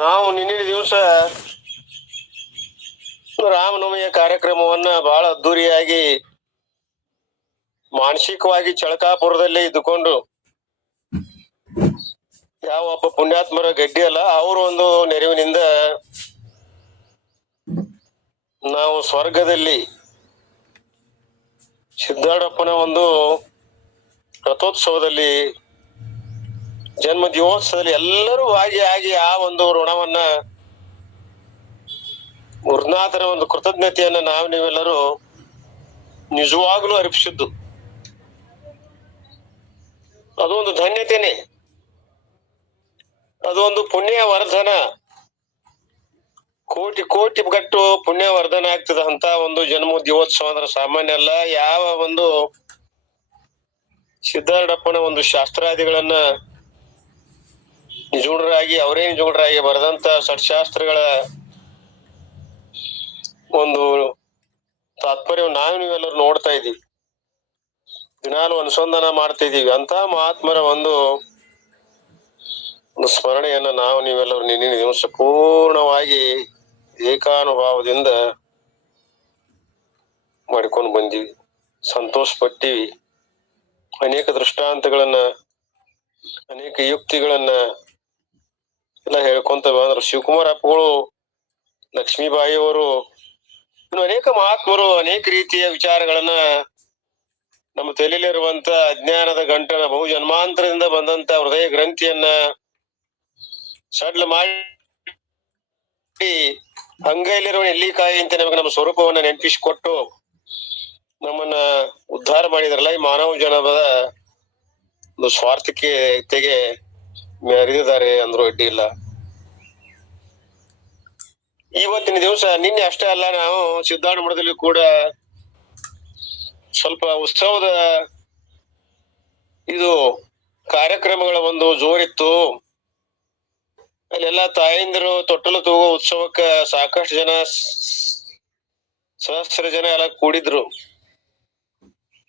ನಾವು ನಿನ್ನೆ ದಿವಸ ರಾಮನವಮಿಯ ಕಾರ್ಯಕ್ರಮವನ್ನ ಬಹಳ ಅದ್ದೂರಿಯಾಗಿ ಮಾನಸಿಕವಾಗಿ ಚಳಕಾಪುರದಲ್ಲಿ ಇದ್ದುಕೊಂಡು ಯಾವ ಒಬ್ಬ ಪುಣ್ಯಾತ್ಮರ ಗಡ್ಡಿ ಅಲ್ಲ ಅವ್ರ ಒಂದು ನೆರವಿನಿಂದ ನಾವು ಸ್ವರ್ಗದಲ್ಲಿ ಸಿದ್ಧಾರೂಢಪ್ಪನ ಒಂದು ರಥೋತ್ಸವದಲ್ಲಿ ಜನ್ಮ ದಿವೋತ್ಸವದಲ್ಲಿ ಎಲ್ಲರೂ ಆಗಿ ಆ ಒಂದು ಋಣವನ್ನ ಗುರುನಾಥರ ಒಂದು ಕೃತಜ್ಞತೆಯನ್ನ ನೀವೆಲ್ಲರೂ ನಿಜವಾಗ್ಲೂ ಅರ್ಪಿಸಿದ್ದು ಅದು ಒಂದು ಧನ್ಯತೆನೆ, ಅದು ಒಂದು ಪುಣ್ಯ ವರ್ಧನ, ಕೋಟಿ ಕೋಟಿ ಗಟ್ಟು ಪುಣ್ಯ ವರ್ಧನ ಆಗ್ತದ ಅಂತ ಒಂದು ಜನ್ಮ ದಿವೋತ್ಸವ ಅಂದ್ರೆ ಸಾಮಾನ್ಯ ಅಲ್ಲ. ಯಾವ ಒಂದು ಸಿದ್ಧಾರೂಢಪ್ಪನ ಒಂದು ಶಾಸ್ತ್ರಾದಿಗಳನ್ನ ನಿಜೂಢರಾಗಿ ಅವರೇ ನಿಜೂಢರಾಗಿ ಬರೆದಂತ ಷಟ್ಶಾಸ್ತ್ರಗಳ ಒಂದು ತಾತ್ಪರ್ಯ ನೀವೆಲ್ಲರೂ ನೋಡ್ತಾ ಇದೀವಿ, ದಿನಾಲು ಅನುಸಂಧಾನ ಮಾಡ್ತಾ ಇದೀವಿ. ಅಂತ ಮಹಾತ್ಮರ ಒಂದು ಸ್ಮರಣೆಯನ್ನ ನೀವೆಲ್ಲರೂ ನಿನ್ನೆ ದಿವಸ ಪೂರ್ಣವಾಗಿ ಏಕಾನುಭಾವದಿಂದ ಮಾಡಿಕೊಂಡು ಬಂದೀವಿ, ಸಂತೋಷ ಪಟ್ಟಿವಿ. ಅನೇಕ ದೃಷ್ಟಾಂತಗಳನ್ನ, ಅನೇಕ ಯುಕ್ತಿಗಳನ್ನ ಎಲ್ಲ ಹೇಳ್ಕೊಂತ ಬಂದ್ರು. ಶಿವಕುಮಾರ್ ಅಪ್ಪಗಳು, ಲಕ್ಷ್ಮೀಬಾಯಿ ಅವರು, ಇನ್ನು ಅನೇಕ ಮಹಾತ್ಮರು ಅನೇಕ ರೀತಿಯ ವಿಚಾರಗಳನ್ನ ನಮ್ಮ ತಲೆಯಲ್ಲಿರುವಂತ ಅಜ್ಞಾನದ ಗಂಟನ ಬಹು ಜನ್ಮಾಂತರದಿಂದ ಬಂದಂತ ಹೃದಯ ಗ್ರಂಥಿಯನ್ನ ಸಡ್ಲ ಮಾಡಿ ಅಂಗೈಲಿರುವ ನೆಲ್ಲಿಕಾಯಿ ಅಂತ ನಮಗೆ ನಮ್ಮ ಸ್ವರೂಪವನ್ನ ನೆನಪಿಸಿಕೊಟ್ಟು ನಮ್ಮನ್ನ ಉದ್ಧಾರ ಮಾಡಿದ್ರಲ್ಲ. ಈ ಮಾನವ ಜನಪದ ಒಂದು ಸ್ವಾರ್ಥಕ್ಕೆ ಮೆರೆದಿದ್ದಾರೆ ಅಂದ್ರು ಅಡ್ಡಿ ಇಲ್ಲ. ಇವತ್ತಿನ ದಿವಸ ನಿನ್ನೆ ಅಷ್ಟೇ ಅಲ್ಲ, ನಾವು ಸಿದ್ಧಾರೂಢ ಮಠದಲ್ಲಿ ಕೂಡ ಸ್ವಲ್ಪ ಉತ್ಸವದ ಇದು ಕಾರ್ಯಕ್ರಮಗಳ ಒಂದು ಜೋರಿತ್ತು. ಅಲ್ಲೆಲ್ಲ ತಾಯಂದಿರು ತೊಟ್ಟಲು ತೂಗೋ ಉತ್ಸವಕ್ಕ ಸಾಕಷ್ಟು ಜನ, ಸಹಸ್ರ ಜನ ಎಲ್ಲ ಕೂಡಿದ್ರು.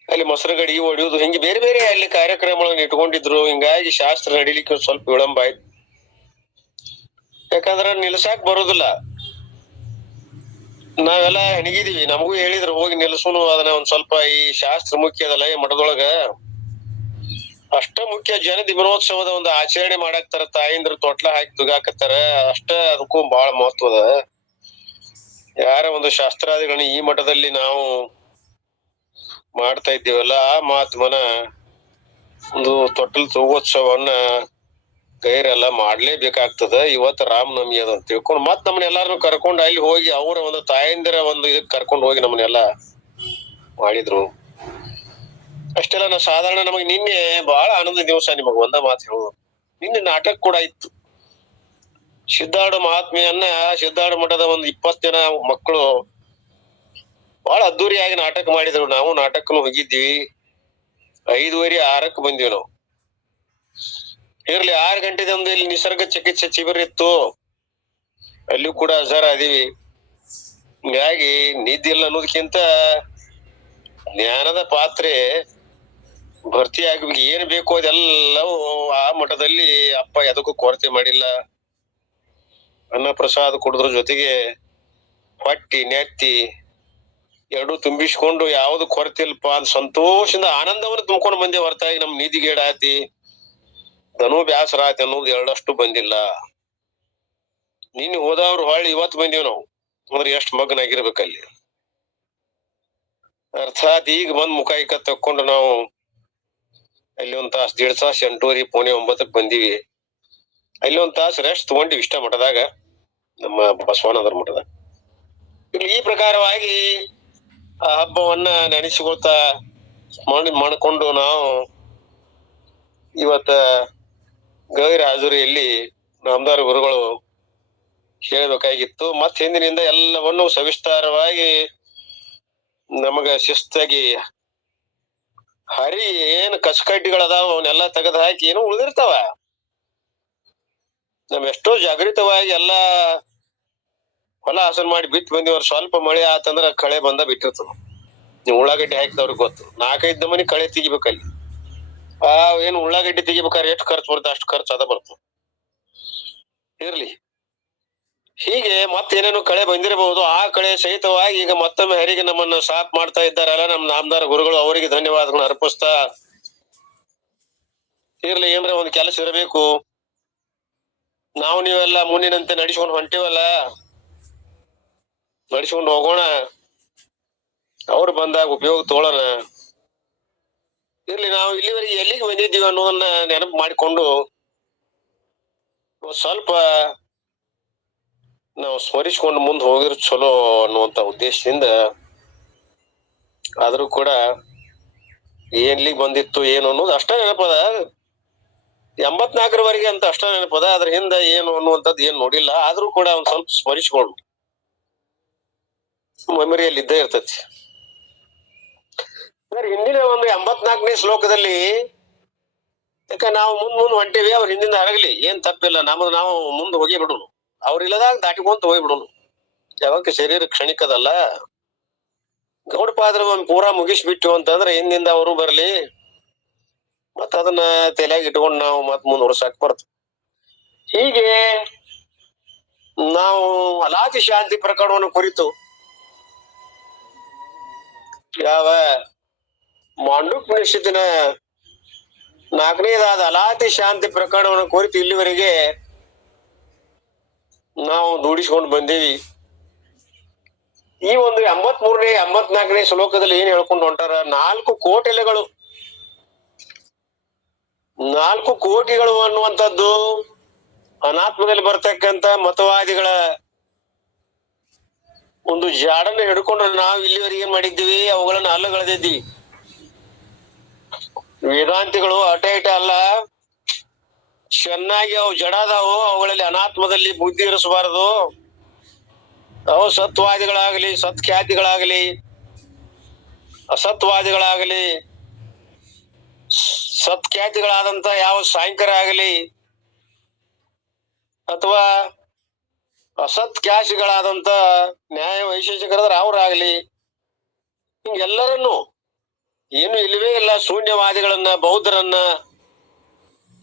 ಅಲ್ಲಿ ಮೊಸರು ಗಡಿ ಹೊಡಿಯುವುದು, ಹಿಂಗೆ ಬೇರೆ ಬೇರೆ ಅಲ್ಲಿ ಕಾರ್ಯಕ್ರಮಗಳನ್ನ ಇಟ್ಕೊಂಡಿದ್ರು. ಹಿಂಗಾಗಿ ಶಾಸ್ತ್ರ ನಡಿಲಿಕ್ಕೆ ಸ್ವಲ್ಪ ವಿಳಂಬ ಆಯ್ತು. ಯಾಕಂದ್ರ ನಿಲ್ಸಾಕ್ ಬರೋದಿಲ್ಲ, ನಾವೆಲ್ಲ ಹೆಣಗಿದೀವಿ. ನಮಗೂ ಹೇಳಿದ್ರು ಹೋಗಿ ನಿಲ್ಸುನು, ಅದನ್ನ ಒಂದ್ ಸ್ವಲ್ಪ ಈ ಶಾಸ್ತ್ರ ಮುಖ್ಯ ಅದಲ್ಲ ಈ ಮಠದೊಳಗ, ಅಷ್ಟ ಮುಖ್ಯ. ಜನ ದಿನೋತ್ಸವದ ಒಂದು ಆಚರಣೆ ಮಾಡಾಕ್ತಾರ, ತಾಯಿಂದ್ರ ತೊಟ್ಲ ಹಾಕಿ ತುಗಾಕತ್ತಾರ, ಅಷ್ಟ ಅದಕ್ಕೂ ಬಹಳ ಮಹತ್ವದ. ಯಾರ ಒಂದು ಶಾಸ್ತ್ರಾದಿಗಳನ್ನ ಈ ಮಠದಲ್ಲಿ ನಾವು ಮಾಡ್ತಾ ಇದ್ದೀವಲ್ಲ, ಆ ಮಹಾತ್ಮನ ಒಂದು ತೊಟ್ಟಲ್ ತೂಗೋತ್ಸವನ್ನ ಗೈರೆಲ್ಲ ಮಾಡ್ಲೇಬೇಕಾಗ್ತದ. ಇವತ್ತು ರಾಮನವಮಿ ಅದಂತ ತಿಳ್ಕೊಂಡು ಮತ್ ನಮ್ಮನ್ನ ಎಲ್ಲಾರನು ಕರ್ಕೊಂಡು ಅಲ್ಲಿ ಹೋಗಿ ಅವರ ಒಂದು ತಾಯಂದಿರ ಒಂದು ಇದಕ್ ಕರ್ಕೊಂಡು ಹೋಗಿ ನಮ್ಮನ್ನೆಲ್ಲ ಮಾಡಿದ್ರು. ಅಷ್ಟೆಲ್ಲ ನಾವು ಸಾಧಾರಣ ನಮಗ್ ನಿನ್ನೆ ಬಹಳ ಆನಂದ ದಿವಸ. ನಿಮಗ್ ಒಂದ ಮಾತು ಹೇಳುದು, ನಿನ್ನೆ ನಾಟಕ ಕೂಡ ಇತ್ತು. ಸಿದ್ಧಾರೂಢ ಮಹಾತ್ಮೆಯನ್ನ ಸಿದ್ಧಾರೂಢ ಮಠದ ಒಂದು 20 ಜನ ಮಕ್ಕಳು ಬಹಳ ಅದ್ದೂರಿಯಾಗಿ ನಾಟಕ ಮಾಡಿದ್ರು. ನಾವು ನಾಟಕನು ಹೋಗಿದ್ವಿ. 5:30, 6ಕ್ಕೆ ಬಂದಿವಿ ನಾವು. ಇರ್ಲಿ, 6 ಗಂಟೆದಂದು ಇಲ್ಲಿ ನಿಸರ್ಗ ಚಿಕಿತ್ಸೆ ಶಿಬಿರ ಇತ್ತು, ಅಲ್ಲೂ ಕೂಡ ಹಜಾರ ಅದೀವಿ. ಹಿಂಗಾಗಿ ನಿದ್ದಿಲ್ಲ ಅನ್ನೋದಕ್ಕಿಂತ ಜ್ಞಾನದ ಪಾತ್ರೆ ಭರ್ತಿ ಆಗ್ಬೇಕು. ಏನ್ ಬೇಕು ಅದೆಲ್ಲವೂ ಆ ಮಠದಲ್ಲಿ ಅಪ್ಪ ಎದಕ್ಕೂ ಕೊರತೆ ಮಾಡಿಲ್ಲ. ಅನ್ನ ಪ್ರಸಾದ ಕೊಡಿದ್ರ ಜೊತೆಗೆ ಹೊಟ್ಟಿ ನೆತ್ತಿ ಎರಡು ತುಂಬಿಸ್ಕೊಂಡು ಯಾವ್ದು ಕೊರತೆ ಇಲ್ಪ ಅದು ಸಂತೋಷದಿಂದ ಆನಂದವನ್ನು ತುಂಬ್ಕೊಂಡು ಬಂದೆ. ಹೊರತಾಗಿ ನಮ್ ನಿಧಿಗೇಡ ಆತಿ, ದನು ಬ್ಯಾಸರ ಆಯ್ತು ಅನ್ನೋದು ಎರಡಷ್ಟು ಬಂದಿಲ್ಲ. ನಿನ್ನೆ ಹೋದವ್ರು ಹೊಳ್ಳಿ ಇವತ್ತು ಬಂದೀವಿ ನಾವು ಅಂದ್ರೆ ಎಷ್ಟು ಮಗ್ನ ಆಗಿರ್ಬೇಕಲ್ಲಿ. ಅರ್ಥಾತ್ ಈಗ ಬಂದ್ ಮುಖ ಇಕ್ಕ ತಕ್ಕೊಂಡು ನಾವು ಅಲ್ಲಿ 1 ತಾಸು 1.5 ತಾಸು 8:30 ಪೌಣೆ 9ಕ್ಕೆ ಬಂದೀವಿ. ಅಲ್ಲಿ 1 ತಾಸು ರೆಸ್ಟ್ ತಗೊಂಡಿವಿ ಇಷ್ಟ ಮಠದಾಗ, ನಮ್ಮ ಬಸವಣ್ಣದರ ಮಠದಾಗ. ಇಲ್ಲಿ ಈ ಪ್ರಕಾರವಾಗಿ ಆ ಹಬ್ಬವನ್ನ ನೆನೆಸಿಕೊಳ್ತಾ ಮಾಡ್ಕೊಂಡು ನಾವು ಇವತ್ತ ಗೈರ್ ಹಾಜರಿಯಲ್ಲಿ ನಾಮದಾರ ಗುರುಗಳು ಹೇಳ್ಬೇಕಾಗಿತ್ತು. ಮತ್ ಹಿಂದಿನಿಂದ ಎಲ್ಲವನ್ನು ಸವಿಸ್ತಾರವಾಗಿ ನಮಗ ಶಿಸ್ತಾಗಿ ಹರಿ ಏನ್ ಕಸಕಡ್ಡಿಗಳದಾವ ಅವನ್ನೆಲ್ಲಾ ತೆಗೆದು ಹಾಕಿ ಏನೋ ಉಳಿದಿರ್ತಾವ. ನಮ್ ಎಷ್ಟೋ ಜಾಗೃತವಾಗಿ ಎಲ್ಲಾ ಹೊಲ ಹಸನ್ ಮಾಡಿ ಬಿತ್ತು ಬಂದಿವ್ರ. ಸ್ವಲ್ಪ ಮಳೆ ಆತಂದ್ರ ಕಳೆ ಬಂದ ಬಿಟ್ಟಿರ್ತದ. ನೀವು ಉಳ್ಳಾಗಡ್ಡಿ ಹಾಕಿದವ್ರಿಗೆ ಗೊತ್ತು, 4-5 ನಮೂನಿ ಕಳೆ ತೆಗಿಬೇಕಲ್ಲಿ. ಏನ್ ಉಳ್ಳಾಗಡ್ಡಿ ತೆಗಿಬೇಕಾದ್ರೆ ಎಷ್ಟು ಖರ್ಚು ಬರುತ್ತೆ ಅಷ್ಟು ಖರ್ಚು ಅದ ಬರ್ತದೆ. ಇರ್ಲಿ, ಹೀಗೆ ಮತ್ತೇನೇನು ಕಳೆ ಬಂದಿರಬಹುದು. ಆ ಕಳೆ ಸಹಿತವಾಗಿ ಈಗ ಮತ್ತೊಮ್ಮೆ ಹರಿಗೆ ನಮ್ಮನ್ನ ಸಾಥ್ ಮಾಡ್ತಾ ಇದ್ದಾರಲ್ಲ ನಮ್ಮ ನಾಮದಾರ ಗುರುಗಳು, ಅವರಿಗೆ ಧನ್ಯವಾದಗಳನ್ನ ಅರ್ಪಿಸ್ತಾ, ಇರ್ಲಿ ಏನ್ರ ಒಂದ್ ಕೆಲಸ ಇರಬೇಕು, ನಾವು ನೀವೆಲ್ಲ ಮುಂದಿನಂತೆ ನಡಿಸ್ಕೊಂಡು ಹೊಂಟಿವಲ್ಲ, ನಡಿಸ್ಕೊಂಡು ಹೋಗೋಣ, ಅವ್ರು ಬಂದಾಗ ಉಪಯೋಗ ತಗೊಳ್ಳೋಣ. ಇರ್ಲಿ ನಾವು ಇಲ್ಲಿವರೆಗೆ ಎಲ್ಲಿಗೆ ಬಂದಿದ್ದೀವಿ ಅನ್ನೋದನ್ನ ನೆನಪು ಮಾಡಿಕೊಂಡು ಸ್ವಲ್ಪ ನಾವು ಸ್ಮರಿಸ್ಕೊಂಡು ಮುಂದೆ ಹೋಗಿರ್ ಚಲೋ ಅನ್ನುವಂತ ಉದ್ದೇಶದಿಂದ, ಆದ್ರೂ ಕೂಡ ಎಲ್ಲಿಗೆ ಬಂದಿತ್ತು ಏನು ಅನ್ನೋದು ಅಷ್ಟ ನೆನಪದ. 84ರವರೆಗೆ ಅಂತ ಅಷ್ಟ ನೆನಪದ, ಅದ್ರ ಹಿಂದ ಏನು ಅನ್ನುವಂಥದ್ದು ಏನ್ ನೋಡಿಲ್ಲ. ಆದ್ರೂ ಕೂಡ ಒಂದ್ ಸ್ವಲ್ಪ ಸ್ಮರಿಸ್ಕೊಂಡು ಮೆಮರಿಯಲ್ಲಿ ಇದ್ದೇ ಇರ್ತೈತಿ. ಹಿಂದಿನ ಒಂದು 84ನೇ ಶ್ಲೋಕದಲ್ಲಿ, ಯಾಕ ನಾವು ಮುಂದ್ ಹೊಂಟಿವಿ, ಅವ್ರ ಹಿಂದಿಂದ ಹರಗಲಿ, ಏನ್ ತಪ್ಪಿಲ್ಲ, ನಮ್ಮದು ನಾವು ಮುಂದೆ ಹೋಗಿ ಬಿಡುನು, ಅವ್ರ ಇಲ್ಲದಾಗ ದಾಟಿಕೊಂತ ಹೋಗಿ ಬಿಡುನು. ಯಾವಾಗ ಶರೀರ ಕ್ಷಣಿಕದಲ್ಲ, ಗೌಡಪಾದ್ರ ಒಂದ್ ಪೂರಾ ಮುಗಿಸ್ಬಿಟ್ಟು ಅಂತಂದ್ರೆ ಹಿಂದಿಂದ ಅವರು ಬರ್ಲಿ, ಮತ್ತ ಅದನ್ನ ತಲೆಯಾಗಿ ಇಟ್ಕೊಂಡು ನಾವು ಮತ್ ಮುಂದುವರ್ಸಾಕ್ ಬರ್ತದೆ. ಹೀಗೆ ನಾವು ಅಲಾತಿ ಶಾಂತಿ ಪ್ರಕರಣವನ್ನು ಕುರಿತು ಯಾವ ಮಾಂಡುಕ್ಯೋಪನಿಷತ್ತಿನ 4ನೇದಾದ ಅಲಾತಿ ಶಾಂತಿ ಪ್ರಕರಣವನ್ನು ಕುರಿತು ಇಲ್ಲಿವರೆಗೆ ನಾವು ದೂಡಿಸ್ಕೊಂಡು ಬಂದೀವಿ. ಈ ಒಂದು 83ನೇ 84ನೇ ಶ್ಲೋಕದಲ್ಲಿ ಏನ್ ಹೇಳ್ಕೊಂಡು ಹೊಂಟಾರ, 4 ಕೋಟಿಲೆಗಳು, 4 ಕೋಟಿಗಳು ಅನ್ನುವಂಥದ್ದು ಅನಾತ್ಮದಲ್ಲಿ ಬರ್ತಕ್ಕಂತ ಮತವಾದಿಗಳ ಒಂದು ಜಾಡನ್ನ ಹಿಡ್ಕೊಂಡು ನಾವು ಇಲ್ಲಿವರೆಗೆ ಏನ್ ಮಾಡಿದ್ದೀವಿ, ಅವುಗಳನ್ನ ಅಲ್ಲಗಳೆದಿದ್ದೀವಿ. ವೇದಾಂತಿಗಳು ಅಟ ಅಲ್ಲ, ಚೆನ್ನಾಗಿ ಅವು ಜಡಾದವು, ಅವುಗಳಲ್ಲಿ ಅನಾತ್ಮದಲ್ಲಿ ಬುದ್ಧಿ ಇರಿಸಬಾರದು. ಅವು ಸತ್ವಾದಿಗಳಾಗಲಿ, ಸತ್ಖ್ಯಾತಿಗಳಾಗಲಿ, ಅಸತ್ವಾದಿಗಳಾಗಲಿ, ಸತ್ಖ್ಯಾತಿಗಳಾದಂತ ಯಾವ ಸಾಂಖ್ಯರ ಆಗಲಿ ಅಥವಾ ಅಸತ್ಖ್ಯಾತಿಗಳಾದಂತ ನ್ಯಾಯ ವೈಶೇಷಿಕರಾದ್ರೆ ಅವ್ರಾಗ್ಲಿ, ಹಿಂಗೆಲ್ಲರನ್ನು ಏನು ಇಲ್ಲವೇ ಇಲ್ಲ ಶೂನ್ಯವಾದಿಗಳನ್ನ, ಬೌದ್ಧರನ್ನ,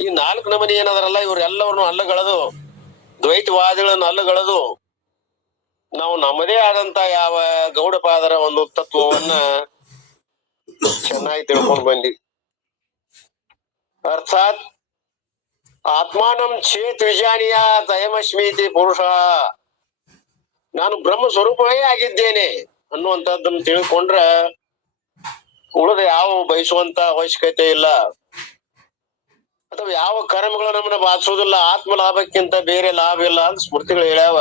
ಈ 4 ನಮನಿ ಏನದರಲ್ಲ, ಇವ್ರೆಲ್ಲವನ್ನು ಅಲ್ಲಗಳೆದು, ದ್ವೈತವಾದಿಗಳನ್ನ ಅಲ್ಲಗಳೆದು ನಾವು ನಮ್ಮದೇ ಆದಂತ ಯಾವ ಗೌಡಪಾದರ ಒಂದು ತತ್ವವನ್ನ ಚೆನ್ನಾಗಿ ತಿಳ್ಕೊಂಡು ಬಂದಿ. ಅರ್ಥಾತ್ ಆತ್ಮಾನಂ ಚೇತ್ ವಿಜಾನಿಯ ತಯಮಸ್ಮೀತಿ ಪುರುಷ, ನಾನು ಬ್ರಹ್ಮ ಸ್ವರೂಪವೇ ಆಗಿದ್ದೇನೆ ಅನ್ನುವಂಥದ್ದನ್ನು ತಿಳ್ಕೊಂಡ್ರ ಉಳಿದ ಯಾವ ಬಯಸುವಂತ ಅವಶ್ಯಕತೆ ಇಲ್ಲ, ಅಥವಾ ಯಾವ ಕರ್ಮಗಳು ನಮ್ಮನ್ನ ಬಾಧಿಸೋದಿಲ್ಲ. ಆತ್ಮ ಲಾಭಕ್ಕಿಂತ ಬೇರೆ ಲಾಭ ಇಲ್ಲ ಅಂತ ಸ್ಮೃತಿಗಳು ಹೇಳ್ಯಾವ.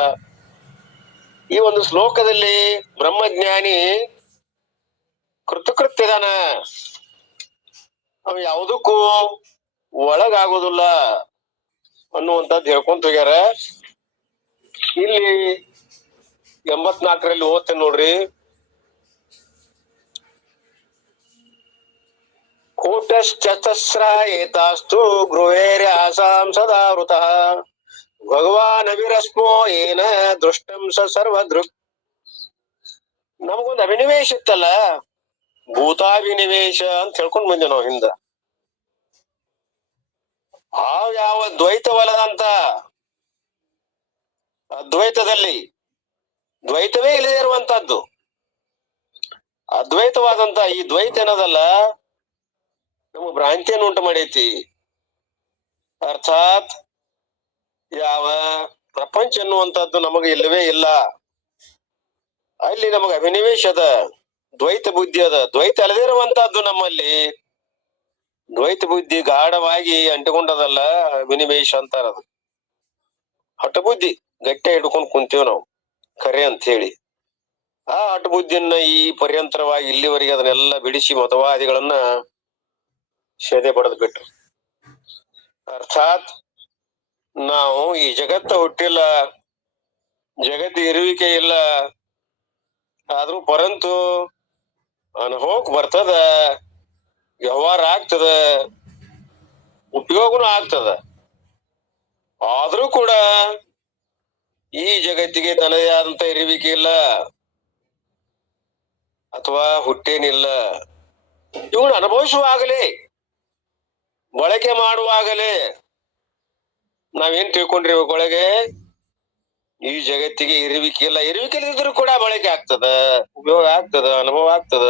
ಈ ಒಂದು ಶ್ಲೋಕದಲ್ಲಿ ಬ್ರಹ್ಮಜ್ಞಾನಿ ಕೃತಕೃತ್ಯದಾನ, ಅವ ಯಾವುದಕ್ಕೂ ಒಳಗಾಗೋದಿಲ್ಲ ಅನ್ನುವಂಥದ್ದು ಹೇಳ್ಕೊಂತ ಹೋಗ್ಯಾರ. ಇಲ್ಲಿ 84ರಲ್ಲಿ ಓದ್ತೇನೆ ನೋಡ್ರಿ. ಕೂಟಶ್ಚತಸ್ರ ಏತಾಸ್ತು ಗೃಹೇರ್ಯಾಸಾಂ ಸದಾವೃತಃ ಭಗವಾನ್ ಅವಿರಸ್ಮೋ ಏನ ದೃಷ್ಟಂ ಸ ಸರ್ವದೃಕ್. ನಮಗೊಂದು ಅಭಿನಿವೇಶ ಇತ್ತಲ್ಲ, ಭೂತಾಭಿನಿವೇಶ ಅಂತ ಹೇಳ್ಕೊಂಡ್ ಬಂದೇವ್ ನಾವು ಹಿಂದ. ಯಾವ ದ್ವೈತವಲ್ಲದಂತ ಅದ್ವೈತದಲ್ಲಿ ದ್ವೈತವೇ ಇಲ್ಲದೆ ಇರುವಂತದ್ದು ಅದ್ವೈತವಾದಂತ ಈ ದ್ವೈತ ಏನದಲ್ಲ, ನಮಗ್ ಭ್ರಾಂತಿಯನ್ನು ಉಂಟು ಮಾಡೈತಿ. ಅರ್ಥಾತ್ ಯಾವ ಪ್ರಪಂಚ ಎನ್ನುವಂತದ್ದು ನಮಗೆ ಇಲ್ಲವೇ ಇಲ್ಲ, ಅಲ್ಲಿ ನಮಗ ಅಭಿನಿವೇಶ ಅದ, ದ್ವೈತ ಬುದ್ಧಿ ಅದ. ದ್ವೈತ ಅಲ್ಲದೆ ಇರುವಂತದ್ದು ನಮ್ಮಲ್ಲಿ ದ್ವೈತ ಬುದ್ಧಿ ಗಾಢವಾಗಿ ಅಂಟಿಕೊಂಡದಲ್ಲ, ಅಭಿನಿವೇಶ ಅಂತಾರದು. ಹಠಬುದ್ಧಿ ಗಟ್ಟಿ ಹಿಡ್ಕೊಂಡು ಕುಂತೀವಿ ನಾವು ಖರೆ ಅಂತ ಹೇಳಿ. ಆ ಹಠಬುದ್ಧಿಯನ್ನ ಈ ಪರ್ಯಂತರವಾಗಿ ಇಲ್ಲಿವರೆಗೆ ಅದನ್ನೆಲ್ಲ ಬಿಡಿಸಿ ಮತವಾದಿಗಳನ್ನ ಶೇದೆ ಪಡೆದು ಬಿಟ್ರು. ಅರ್ಥಾತ್ ನಾವು ಈ ಜಗತ್ತ ಹುಟ್ಟಿಲ್ಲ, ಜಗತ್ತು ಇರುವಿಕೆ ಇಲ್ಲ, ಆದ್ರೂ ಪರಂತು ಅನುಭವಕ್ ಬರ್ತದ, ವ್ಯವಹಾರ ಆಗ್ತದ, ಉಪಯೋಗನೂ ಆಗ್ತದ. ಆದ್ರೂ ಕೂಡ ಈ ಜಗತ್ತಿಗೆ ತನ್ನದೇ ಆದಂತ ಇರುವಿಕೆ ಇಲ್ಲ ಅಥವಾ ಹುಟ್ಟೇನಿಲ್ಲ. ಇವನು ಅನುಭವಿಸುವಾಗಲೇ, ಬಳಕೆ ಮಾಡುವಾಗಲೇ ನಾವೇನ್ ತಿಳ್ಕೊಂಡಿರ್ಬೇಕು, ಒಳಗೆ ಈ ಜಗತ್ತಿಗೆ ಇರುವಿಕೆ ಇಲ್ಲ. ಇರುವಿಕೆ ಇಲ್ಲದಿದ್ರು ಕೂಡ ಬಳಕೆ ಆಗ್ತದ, ಉಪಯೋಗ ಆಗ್ತದ, ಅನುಭವ ಆಗ್ತದ.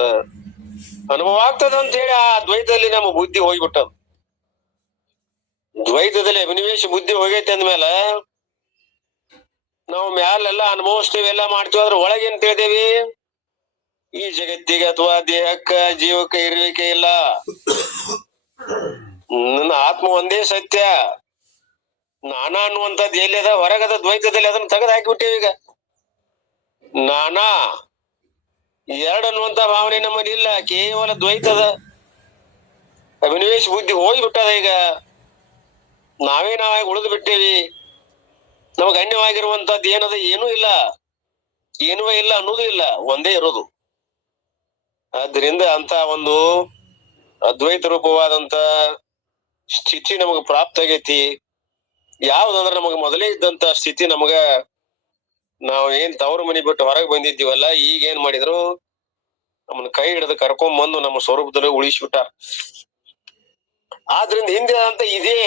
ಅನುಭವ ಆಗ್ತದ ಅಂತ ಹೇಳಿ ಆ ದ್ವೈತದಲ್ಲಿ ನಮ್ಮ ಬುದ್ಧಿ ಹೋಗ್ಬಿಟ್ಟದ. ದ್ವೈತದಲ್ಲಿ ಅಭಿನಿವೇಶ ಬುದ್ಧಿ ಹೋಗೈತೆ ಅಂದ್ಮೇಲೆ ನಾವು ಮ್ಯಾಲೆಲ್ಲ ಅನುಭವಿಸ್ತೀವಿ, ಎಲ್ಲ ಮಾಡ್ತೀವಿ. ಅದ್ರ ಒಳಗೇನ್ ತಿಳ್ದೇವಿ? ಈ ಜಗತ್ತಿಗೆ ಅಥವಾ ದೇಹಕ್ಕ ಜೀವಕ್ಕೆ ಇರುವಿಕೆ ಇಲ್ಲ. ನನ್ನ ಆತ್ಮ ಒಂದೇ ಸತ್ಯ. ನಾನಾ ಅನ್ನುವಂಥದ್ದು ಎಲ್ಲಿದೆ? ಹೊರಗದ ದ್ವೈತದಲ್ಲಿ. ಅದನ್ನ ತೆಗೆದು ಹಾಕಿಬಿಟ್ಟೇವಿ. ಈಗ ನಾನಾ ಎರಡು ಅನ್ನುವಂತ ಭಾವನೆ ನಮ್ಮಲ್ಲಿ ಇಲ್ಲ. ಕೇವಲ ದ್ವೈತದ ಅಭಿನಿವೇಶ ಬುದ್ಧಿ ಹೋಗಿಬಿಟ್ಟದ. ಈಗ ನಾವಾಗಿ ಉಳಿದು ಬಿಟ್ಟೇವಿ. ನಮಗ್ ಅನ್ಯವಾಗಿರುವಂತದ್ದು ಏನದ? ಏನೂ ಇಲ್ಲ. ಏನೂ ಇಲ್ಲ ಅನ್ನೋದು ಇಲ್ಲ, ಒಂದೇ ಇರೋದು. ಆದ್ರಿಂದ ಅಂತ ಒಂದು ಅದ್ವೈತ ರೂಪವಾದಂತ ಸ್ಥಿತಿ ನಮಗ ಪ್ರಾಪ್ತ ಆಗೈತಿ. ಯಾವ್ದಂದ್ರ ನಮಗ ಮೊದಲೇ ಇದ್ದಂತ ಸ್ಥಿತಿ. ನಮಗ ನಾವ್ ಏನ್ ತವರು ಮನಿ ಬಿಟ್ಟು ಹೊರಗೆ ಬಂದಿದ್ದೀವಲ್ಲ, ಈಗ ಏನ್ ಮಾಡಿದ್ರು? ನಮ್ಮನ್ನ ಕೈ ಹಿಡಿದು ಕರ್ಕೊಂಡ್ ಬಂದು ನಮ್ಮ ಸ್ವರೂಪದಲ್ಲಿ ಉಳಿಸ್ಬಿಟ್ಟ. ಆದ್ರಿಂದ ಹಿಂದೆ ಅಂತ ಇದೇ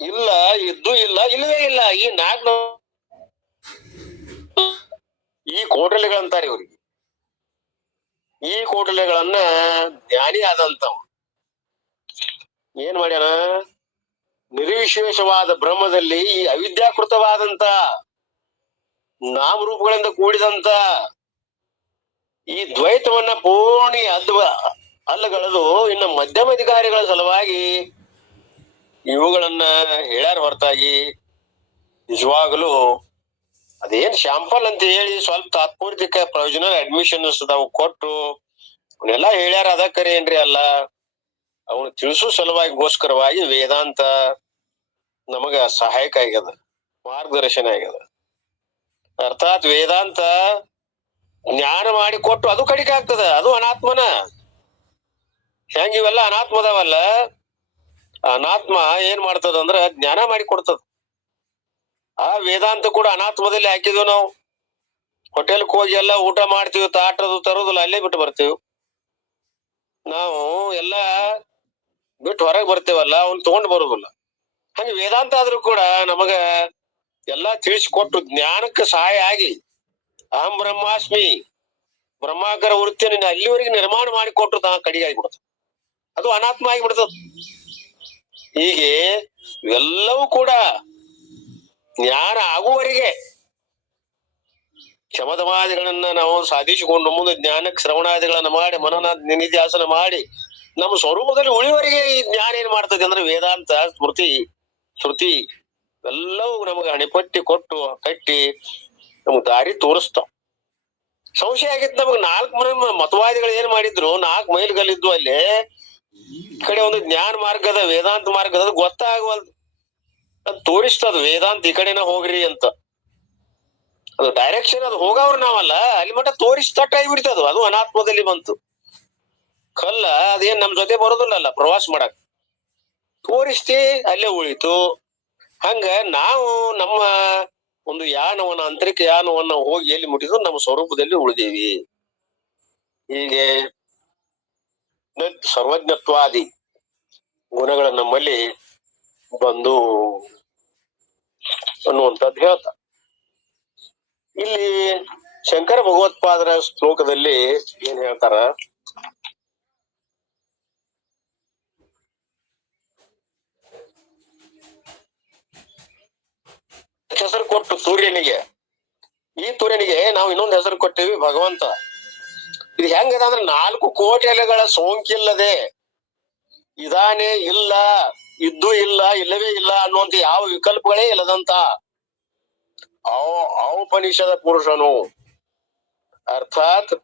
ಇಲ್ಲ, ಇದ್ದು ಇಲ್ಲ, ಇಲ್ಲವೇ ಇಲ್ಲ. ಈ ನಾಲ್ಕು ಈ ಕೋಟಲೆಗಳಂತಾರೆ ಇವ್ರಿಗೆ. ಈ ಕೋಟಲೆಗಳನ್ನ ಜ್ಞಾನಿ ಆದಂತವ ಏನ್ ಮಾಡ್ಯಾನ? ನಿರ್ವಿಶೇಷವಾದ ಬ್ರಹ್ಮದಲ್ಲಿ ಈ ಅವಿದ್ಯಾಕೃತವಾದಂತ ನಾಮರೂಪಗಳಿಂದ ಕೂಡಿದಂತ ಈ ದ್ವೈತವನ್ನ ಪೂರ್ಣಿ ಅಲ್ಲಗಳೆದು ಇನ್ನು ಮಧ್ಯಮ ಅಧಿಕಾರಿಗಳ ಸಲುವಾಗಿ ಇವುಗಳನ್ನ ಹೇಳ್ಯಾರ ಹೊರತಾಗಿ ನಿಜವಾಗಲೂ ಅದೇನ್ ಶಾಂಪಲ್ ಅಂತ ಹೇಳಿ ಸ್ವಲ್ಪ ತಾತ್ಪೂರ್ತಿಕ ಪ್ರೊವಿಷನಲ್ ಅಡ್ಮಿಷನ್ಸ್ ಕೊಟ್ಟು ಅವನ್ನೆಲ್ಲಾ ಹೇಳ್ಯಾರ. ಅದಕ್ಕರೆ ಏನ್ರಿ ಅಲ್ಲ, ಅವನು ತಿಳಿಸೋ ಸಲುವಾಗಿಗೋಸ್ಕರವಾಗಿ ವೇದಾಂತ ನಮಗ ಸಹಾಯಕ ಆಗ್ಯದ, ಮಾರ್ಗದರ್ಶನ ಆಗ್ಯದ. ಅರ್ಥಾತ್ ವೇದಾಂತ ಜ್ಞಾನ ಮಾಡಿ ಕೊಟ್ಟು ಅದು ಕಡಿಕೆ ಆಗ್ತದ. ಅದು ಅನಾತ್ಮನ. ಹೆಂಗ ಇವೆಲ್ಲ ಅನಾತ್ಮದವಲ್ಲ, ಅನಾತ್ಮ ಏನ್ ಮಾಡ್ತದ ಅಂದ್ರ ಜ್ಞಾನ ಮಾಡಿ ಕೊಡ್ತದ. ಆ ವೇದಾಂತ ಕೂಡ ಅನಾತ್ಮದಲ್ಲಿ ಹಾಕಿದ್ವು. ನಾವು ಹೋಟೆಲ್ಗೆ ಹೋಗಿ ಎಲ್ಲ ಊಟ ಮಾಡ್ತೀವಿ, ತಾಟದು ತರೋದಿಲ್ಲ, ಅಲ್ಲೇ ಬಿಟ್ಟು ಬರ್ತೀವಿ. ನಾವು ಎಲ್ಲಾ ಬಿಟ್ಟು ಹೊರಗೆ ಬರ್ತೇವಲ್ಲ, ಅವ್ನ್ ತಗೊಂಡ್ ಬರೋದಿಲ್ಲ. ಹಂಗ ವೇದಾಂತ ಆದ್ರೂ ಕೂಡ ನಮಗ ಎಲ್ಲಾ ತಿಳಿಸಿಕೊಟ್ಟು ಜ್ಞಾನಕ್ಕೆ ಸಹಾಯ ಆಗಿ ಅಹಂ ಬ್ರಹ್ಮಾಸ್ಮಿ ಬ್ರಹ್ಮಾಕರ ವೃತ್ತಿಯನ್ನು ಅಲ್ಲಿವರೆಗೆ ನಿರ್ಮಾಣ ಮಾಡಿಕೊಟ್ಟು ತಾ ಕಡಿಗೆ ಆಗಿಬಿಡ್ತದೆ. ಅದು ಅನಾತ್ಮ ಆಗಿಬಿಡ್ತದ. ಹೀಗೆ ಎಲ್ಲವೂ ಕೂಡ ಜ್ಞಾನ ಆಗುವವರೆಗೆ ಶಮದಮಾದಿಗಳನ್ನ ನಾವು ಸಾಧಿಸಿಕೊಂಡು ಮುಂದೆ ಜ್ಞಾನಕ್ಕೆ ಶ್ರವಣಾದಿಗಳನ್ನ ಮಾಡಿ ಮನನ ನಿಧಿಧ್ಯಾಸನ ಮಾಡಿ ನಮ್ಮ ಸ್ವರೂಪದಲ್ಲಿ ಉಳಿವರೆಗೆ ಈ ಜ್ಞಾನ ಏನ್ ಮಾಡ್ತದೆ ಅಂದ್ರೆ ವೇದಾಂತ ಸ್ಮೃತಿ ಶ್ರುತಿ ಎಲ್ಲವೂ ನಮಗೆ ಅಣಿಪಟ್ಟಿ ಕೊಟ್ಟು ಕಟ್ಟಿ ನಮಗ್ ದಾರಿ ತೋರಿಸ್ತಾವ. ಸಂಶಯ ಆಗಿತ್ತು ನಮಗ್. 4 ಮತವಾದಿಗಳು ಏನ್ ಮಾಡಿದ್ರು, 4 ಮೈಲ್ಗಲ್ಲಿದ್ವು. ಅಲ್ಲಿ ಈ ಕಡೆ ಒಂದು ಜ್ಞಾನ ಮಾರ್ಗದ ವೇದಾಂತ ಮಾರ್ಗದ ಗೊತ್ತಾಗುವಲ್ದು. ಅದು ತೋರಿಸ್ತದ ವೇದಾಂತ ಈ ಕಡೆನ ಹೋಗ್ರಿ ಅಂತ. ಅದು ಡೈರೆಕ್ಷನ್ ಅದು ಹೋಗವ್ರು ನಾವಲ್ಲ, ಅಲ್ಲಿ ಮಟ್ಟ ತೋರಿಸ್ತಟ್ಟ ಆಗಿಬಿಡ್ತದ. ಅದು ಅನಾತ್ಮದಲ್ಲಿ ಬಂತು. ಕಲ್ಲ ಅದೇನ್ ನಮ್ ಜೊತೆ ಬರೋದಿಲ್ಲಲ್ಲ ಪ್ರವಾಸ ಮಾಡಕ್, ತೋರಿಸ್ತಿ ಅಲ್ಲೇ ಉಳಿತು. ಹಂಗ ನಾವು ನಮ್ಮ ಒಂದು ಯಾನವನ್ನ ಆಂತರಿಕ ಯಾನವನ್ನ ಹೋಗಿ ಎಲ್ಲಿ ಮುಟ್ಟಿದ್ರು ನಮ್ಮ ಸ್ವರೂಪದಲ್ಲಿ ಉಳಿದೇವಿ. ಹೀಗೆ ಸರ್ವಜ್ಞತ್ವಾದಿ ಗುಣಗಳ ನಮ್ಮಲ್ಲಿ ಬಂದು ಅನ್ನುವಂಥದ್ದು ಹೇಳ್ತ. ಇಲ್ಲಿ ಶಂಕರ ಭಗವತ್ಪಾದರ ಶ್ಲೋಕದಲ್ಲಿ ಏನ್ ಹೇಳ್ತಾರ? ಹೆಸರು ಕೊಟ್ಟು ಸೂರ್ಯನಿಗೆ, ಈ ಸೂರ್ಯನಿಗೆ ನಾವು ಇನ್ನೊಂದು ಹೆಸರು ಕೊಟ್ಟಿವಿ ಭಗವಂತ. ಇದು ಹೆಂಗದ ಅಂದ್ರೆ 4 ಕೋಟಿ ಎಲೆಗಳ ಸೋಂಕಿಲ್ಲದೆ ಇದಾನೆ ಇಲ್ಲ, ಇದ್ದು ಇಲ್ಲ, ಇಲ್ಲವೇ ಇಲ್ಲ ಅನ್ನುವಂತ ಯಾವ ವಿಕಲ್ಪಗಳೇ ಇಲ್ಲದಂತ ಔಪನಿಷದ ಪುರುಷನು. ಅರ್ಥಾತ್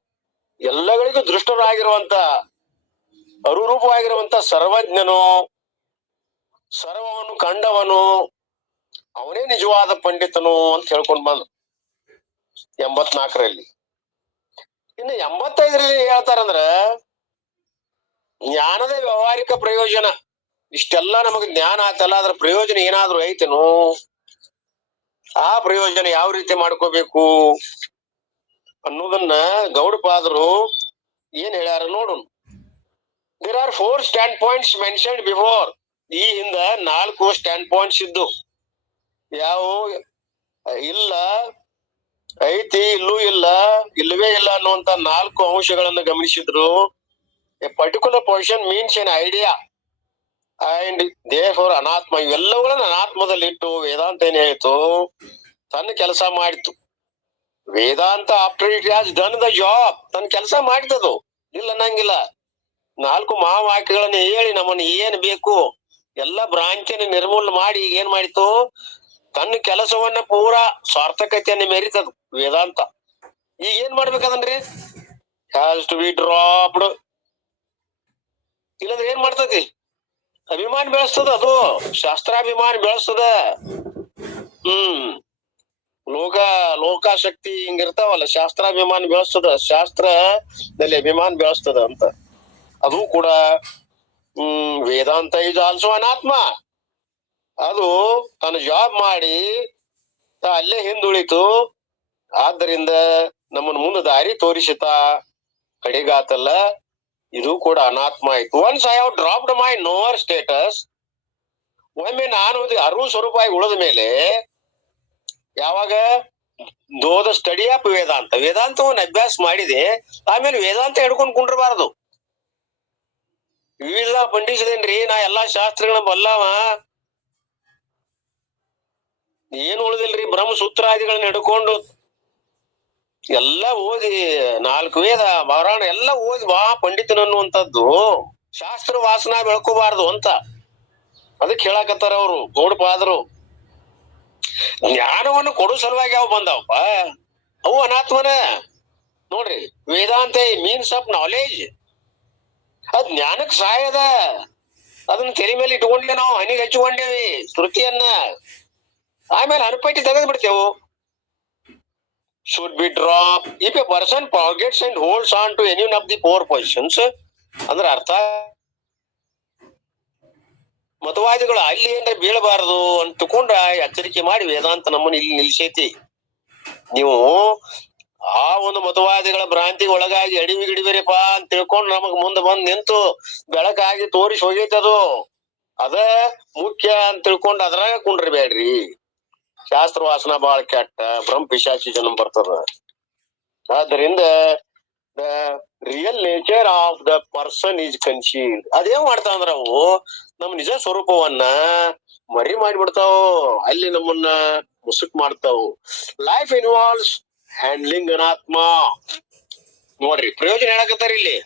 ಎಲ್ಲಗಳಿಗೂ ದೃಷ್ಟರಾಗಿರುವಂತ ಅರುರೂಪವಾಗಿರುವಂತ ಸರ್ವಜ್ಞನು, ಸರ್ವವನ್ನು ಕಂಡವನು, ಅವನೇ ನಿಜವಾದ ಪಂಡಿತನು ಅಂತ ಹೇಳ್ಕೊಂಡ್ ಬಂದ 84ರಲ್ಲಿ. ಇನ್ನು 85ರಲ್ಲಿ ಹೇಳ್ತಾರಂದ್ರ ಜ್ಞಾನದ ವ್ಯವಹಾರಿಕ ಪ್ರಯೋಜನ. ಇಷ್ಟೆಲ್ಲ ನಮಗ್ ಜ್ಞಾನ ಆಯ್ತಲ್ಲ, ಅದ್ರ ಪ್ರಯೋಜನ ಏನಾದ್ರು ಐತೇನು? ಆ ಪ್ರಯೋಜನ ಯಾವ ರೀತಿ ಮಾಡ್ಕೋಬೇಕು ಅನ್ನೋದನ್ನ ಗೌಡಪಾದರು ಏನ್ ಹೇಳ್ಯಾರ ನೋಡು. There are 4 stand points mentioned before. ಈ ಹಿಂದ 4 ಸ್ಟ್ಯಾಂಡ್ ಪಾಯಿಂಟ್ಸ್ ಇದ್ದು. ಯಾವ? ಇಲ್ಲ, ಐತಿ, ಇಲ್ಲೂ ಇಲ್ಲ, ಇಲ್ಲವೇ ಇಲ್ಲ ಅನ್ನುವಂತ 4 ಅಂಶಗಳನ್ನು ಗಮನಿಸಿದ್ರು. A particular position means an idea and therefore ಅನಾತ್ಮ. ಇವೆಲ್ಲವುಗಳನ್ನ ಅನಾತ್ಮದಲ್ಲಿ ಇಟ್ಟು ವೇದಾಂತ ಏನ್ ಹೇಳ್ತು, ತನ್ನ ಕೆಲಸ ಮಾಡಿತು. Vedanta after it has done the job, ತನ್ನ ಕೆಲಸ ಮಾಡಿದದು, ಇಲ್ಲ ಅನ್ನಂಗಿಲ್ಲ. 4 ಮಹಾವಾಕ್ಯಗಳನ್ನ ಹೇಳಿ ನಮ್ಮನ್ನ ಏನ್ ಬೇಕು ಎಲ್ಲ ಭ್ರಾಂತಿಯನ್ನು ನಿರ್ಮೂಲನೆ ಮಾಡಿ ಏನ್ ಮಾಡಿತು, ತನ್ನ ಕೆಲಸವನ್ನ ಪೂರಾ ಸಾರ್ಥಕತೆಯನ್ನು ಮೆರಿತದು ವೇದಾಂತ. ಈಗ ಏನ್ ಮಾಡ್ಬೇಕದನ್ರಿ, ಹ್ಯಾಸ್ ಟು ಬಿ ಡ್ರಾಪ್ಡ್. ಇಲ್ಲಂದ್ರೆ ಏನ್ ಮಾಡ್ತತಿ, ಅಭಿಮಾನ ಬೆಳೆಸ್ತದ, ಅದು ಶಾಸ್ತ್ರಾಭಿಮಾನ ಬೆಳೆಸ್ತದ. ಲೋಕಾಸಕ್ತಿ ಹಿಂಗಿರ್ತಾವಲ್ಲ, ಶಾಸ್ತ್ರಾಭಿಮಾನ ಬೆಳೆಸ್ತದ, ಶಾಸ್ತ್ರದಲ್ಲಿ ಅಭಿಮಾನ ಬೆಳೆಸ್ತದ ಅಂತ. ಅದು ಕೂಡ ವೇದಾಂತ ಇಸ್ ಆಲ್ಸೋ ಅನಾತ್ಮ. ಅದು ತನ್ನ ಜಾಬ್ ಮಾಡಿ ಅಲ್ಲೇ ಹಿಂದುಳಿತು. ಆದ್ದರಿಂದ ನಮ್ಮನ್ನ ಮುಂದೆ ದಾರಿ ತೋರಿಸಿತ ಕಡೆಗಾತಲ್ಲ, ಇದು ಕೂಡ ಅನಾತ್ಮ ಆಯ್ತು. Once I have dropped my nowhere status, ಒಮ್ಮೆ ನಾನು ಅರು ಸ್ವರೂಪ ಉಳಿದ ಮೇಲೆ, ಯಾವಾಗ ದೋದ ಸ್ಟಡಿ ಆಫ್ ವೇದಾಂತ, ವೇದಾಂತವನ್ನು ಅಭ್ಯಾಸ ಮಾಡಿದೆ, ಆಮೇಲೆ ವೇದಾಂತ ಹಿಡ್ಕೊಂಡು ಕುಂಡ್ರಬಾರದು. ವಿವಿಧ ಪಂಡಿಸಿದೇನ್ರಿ, ನಾ ಎಲ್ಲಾ ಶಾಸ್ತ್ರಗಳನ್ನ ಬಲ್ಲವ, ಏನು ಉಳಿದಿಲ್ರಿ, ಬ್ರಹ್ಮಸೂತ್ರಾದಿಗಳನ್ನ ಹಿಡ್ಕೊಂಡು ಎಲ್ಲ ಓದಿ 4 ವೇದ ಮಾರಾಣ ಎಲ್ಲ ಓದಿ ಬಾ ಪಂಡಿತನನ್ನುವಂಥದ್ದು ಶಾಸ್ತ್ರ ವಾಸನ ಬೆಳ್ಕೋಬಾರ್ದು ಅಂತ. ಅದಕ್ಕೆ ಹೇಳಾಕತ್ತಾರ ಅವರು ಗೌಡಪಾದರು. ಜ್ಞಾನವನ್ನು ಕೊಡೋ ಸಲುವಾಗಿ ಅವು ಬಂದಾವಪ್ಪ, ಅವು ಅನಾತ್ಮನ. ನೋಡ್ರಿ, ವೇದಾಂತ ಮೀನ್ಸ್ ಆಫ್ ನಾಲೆಜ್, ಅದ್ ಜ್ಞಾನಕ್ ಸಹಾಯ ಅದ. ಅದನ್ನ ತೆರಿ ಮೇಲೆ ಇಟ್ಕೊಂಡ್ಲೆ ನಾವು ಹನಿಗೆ ಹಚ್ಚಿಕೊಂಡೇವಿ ಶ್ರುತಿಯನ್ನ, ಆಮೇಲೆ ಹಣಪಟ್ಟಿ ತೆಗೆದು ಬಿಡ್ತೇವು. should be dropped if a person forgets and holds on to any one of the 4 positions. ಅಂದ್ರೆ ಅರ್ಥ, ಮತವಾದಿಗಳು ಅಲ್ಲಿ ಏನ್ರ ಬೀಳಬಾರದು ಅಂತ ತಕೊಂಡ ಎಚ್ಚರಿಕೆ ಮಾಡಿ ವೇದಾಂತ ನಮ್ಮನ್ನು ಇಲ್ಲಿ ನಿಲ್ಸೈತಿ. ನೀವು ಆ ಒಂದು ಮತವಾದಿಗಳ ಭ್ರಾಂತಿಗೆ ಒಳಗಾಗಿ ಅಡಿವಿ ಗಿಡಿಬೇರಿಪಾ ಅಂತ ತಿಳ್ಕೊಂಡು ನಮಗ್ ಮುಂದೆ ಬಂದ್ ನಿಂತು ಬೆಳಕಾಗಿ ತೋರಿಸಿ ಹೋಗೈತದು. ಅದ ಮುಖ್ಯ ಅಂತ ತಿಳ್ಕೊಂಡು ಅದ್ರಾಗ ಕುಂಡ್ರಬೇಡ್ರಿ. ಶಾಸ್ತ್ರ ವಾಸನ ಬಹಳ ಕೆಟ್ಟ, ಬ್ರಹ್ಮ ಪಿಶಾಚಿ ಜನ್ಮ ಬರ್ತದ. ಆದ್ದರಿಂದ the real nature of the person is concealed. ಅದೇನ್ ಮಾಡ್ತಾವ ಅಂದ್ರ ಅವು ನಮ್ ನಿಜ ಸ್ವರೂಪವನ್ನ ಮರಿ ಮಾಡಿಬಿಡ್ತಾವ, ಅಲ್ಲಿ ನಮ್ಮನ್ನ ಮುಸುಕ್ ಮಾಡ್ತಾವು. ಲೈಫ್ ಇನ್ವಾಲ್ವ್ಸ್ ಹ್ಯಾಂಡ್ಲಿಂಗ್ ಅನಾತ್ಮ. ನೋಡ್ರಿ, ಪ್ರಯೋಜನ ಹೇಳಕತ್ತಾರ ಇಲ್ಲಿ.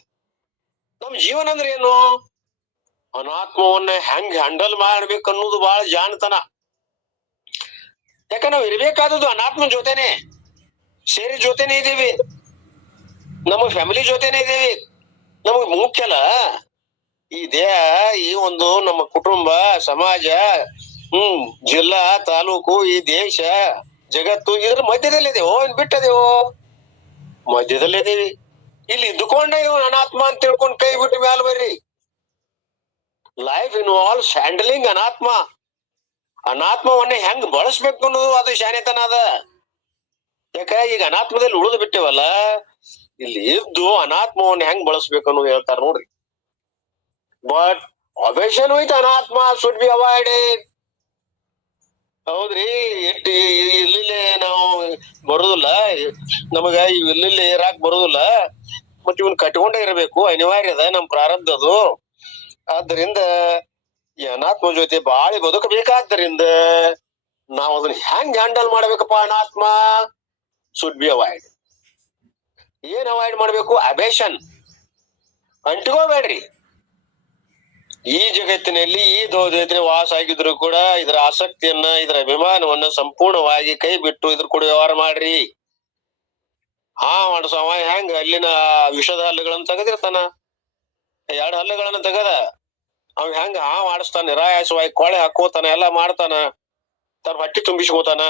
ನಮ್ ಜೀವನ ಅಂದ್ರೆ ಏನು, ಅನಾತ್ಮವನ್ನ ಹೆಂಗ್ ಹ್ಯಾಂಡಲ್ ಮಾಡ್ಬೇಕು ಅನ್ನೋದು ಬಹಳ ಜಾಣತನ. ಯಾಕ ನಾವ್ ಇರ್ಬೇಕಾದದ್ದು ಅನಾತ್ಮ ಜೊತೆನೆ, ಸೇರಿ ಜೊತೆನೆ ಇದೀವಿ, ನಮ್ಮ ಫ್ಯಾಮಿಲಿ ಜೊತೆನೆ ಇದೀವಿ. ನಮಗ್ ಮುಖ್ಯಲ್ಲ ಈ ದೇಹ, ಈ ಒಂದು ನಮ್ಮ ಕುಟುಂಬ, ಸಮಾಜ, ಜಿಲ್ಲಾ, ತಾಲೂಕು, ಈ ದೇಶ, ಜಗತ್ತು, ಇದ್ರ ಮಧ್ಯದಲ್ಲಿದೇವೋ ಇನ್ ಬಿಟ್ಟದೇವೋ? ಮಧ್ಯದಲ್ಲಿದ್ದೀವಿ. ಇಲ್ಲಿ ಇದ್ದುಕೊಂಡೆ ಇವ್ ಅನಾತ್ಮ ಅಂತ ತಿಳ್ಕೊಂಡ್ ಕೈ ಬಿಟ್ಟು ಮ್ಯಾಲ ಬರ್ರಿ. ಲೈಫ್ ಇನ್ವಾಲ್ವ್ಸ್ ಹ್ಯಾಂಡಲಿಂಗ್ ಅನಾತ್ಮ. ಅನಾತ್ಮವನ್ನ ಹೆಂಗ್ ಬಳಸ್ಬೇಕು ಅನ್ನೋದು ಅದು ಶಾನೆತನ ಅದ. ಯಾಕ ಈಗ ಅನಾತ್ಮದಲ್ಲಿ ಉಳಿದು ಬಿಟ್ಟೇವಲ್ಲ, ಇಲ್ಲಿ ಇದ್ದು ಅನಾತ್ಮವನ್ನ ಹೆಂಗ್ ಬಳಸ್ಬೇಕು ಅನ್ನೋದು ಹೇಳ್ತಾರ ನೋಡ್ರಿ. ಬಟ್ ಅಬೇಷನ್ ವಿತ್ ಅನಾತ್ಮ ಶುಡ್ ಬಿ ಅವಾಯ್ಡೆಡ್. ಹೌದ್ರಿ, ಎಟ್ಟು ಇಲ್ಲಿಲ್ಲೇ ನಾವು ಬರುದಿಲ್ಲ, ನಮಗ ಇಲ್ಲಿಲ್ಲೇ ಇರಾಕ್ ಬರುದಿಲ್ಲ, ಮತ್ ಇವನ್ ಕಟ್ಕೊಂಡೇ ಇರಬೇಕು, ಅನಿವಾರ್ಯ ಅದ, ನಮ್ ಪ್ರಾರಬ್ಧ ಅದು. ಆದ್ದರಿಂದ ಈ ಅನಾತ್ಮ ಜೊತೆ ಬಾಳಿ ಬದುಕಬೇಕಾದ್ದರಿಂದ ನಾವ್ ಅದನ್ನ ಹೆಂಗ್ ಹ್ಯಾಂಡಲ್ ಮಾಡ್ಬೇಕಪ್ಪ, ಅನಾತ್ಮ ಶುಡ್ ಬಿ ಅವಾಯ್ಡ್. ಏನ್ ಅವಾಯ್ಡ್ ಮಾಡ್ಬೇಕು? ಅಬೇಷನ್, ಅಂಟಿಕೋಬೇಡ್ರಿ. ಈ ಜಗತ್ತಿನಲ್ಲಿ ಈ ದೋಷ ವಾಸ ಆಗಿದ್ರು ಕೂಡ ಇದರ ಆಸಕ್ತಿಯನ್ನ, ಇದರ ಅಭಿಮಾನವನ್ನ ಸಂಪೂರ್ಣವಾಗಿ ಕೈ ಬಿಟ್ಟು ಇದ್ರ ಕೂಡ ವ್ಯವಹಾರ ಮಾಡ್ರಿ. ಮಾಡ್ಸವ ಹೆಂಗ ಅಲ್ಲಿನ ವಿಷದ ಹಲ್ಲುಗಳನ್ನ ತೆಗದಿರ್ತಾನ, 2 ಹಲ್ಲುಗಳನ್ನ ತೆಗದ ಅವ್ ಹೆಂಗ ಮಾಡಿಸ್ತಾನ, ನಿರಾಯಾಸವಾಗಿ ಕೊಳೆ ಹಾಕೋತಾನ, ಎಲ್ಲಾ ಮಾಡ್ತಾನ, ತನ್ನ ಹೊಟ್ಟಿ ತುಂಬಿಸ್ಕೋತಾನ.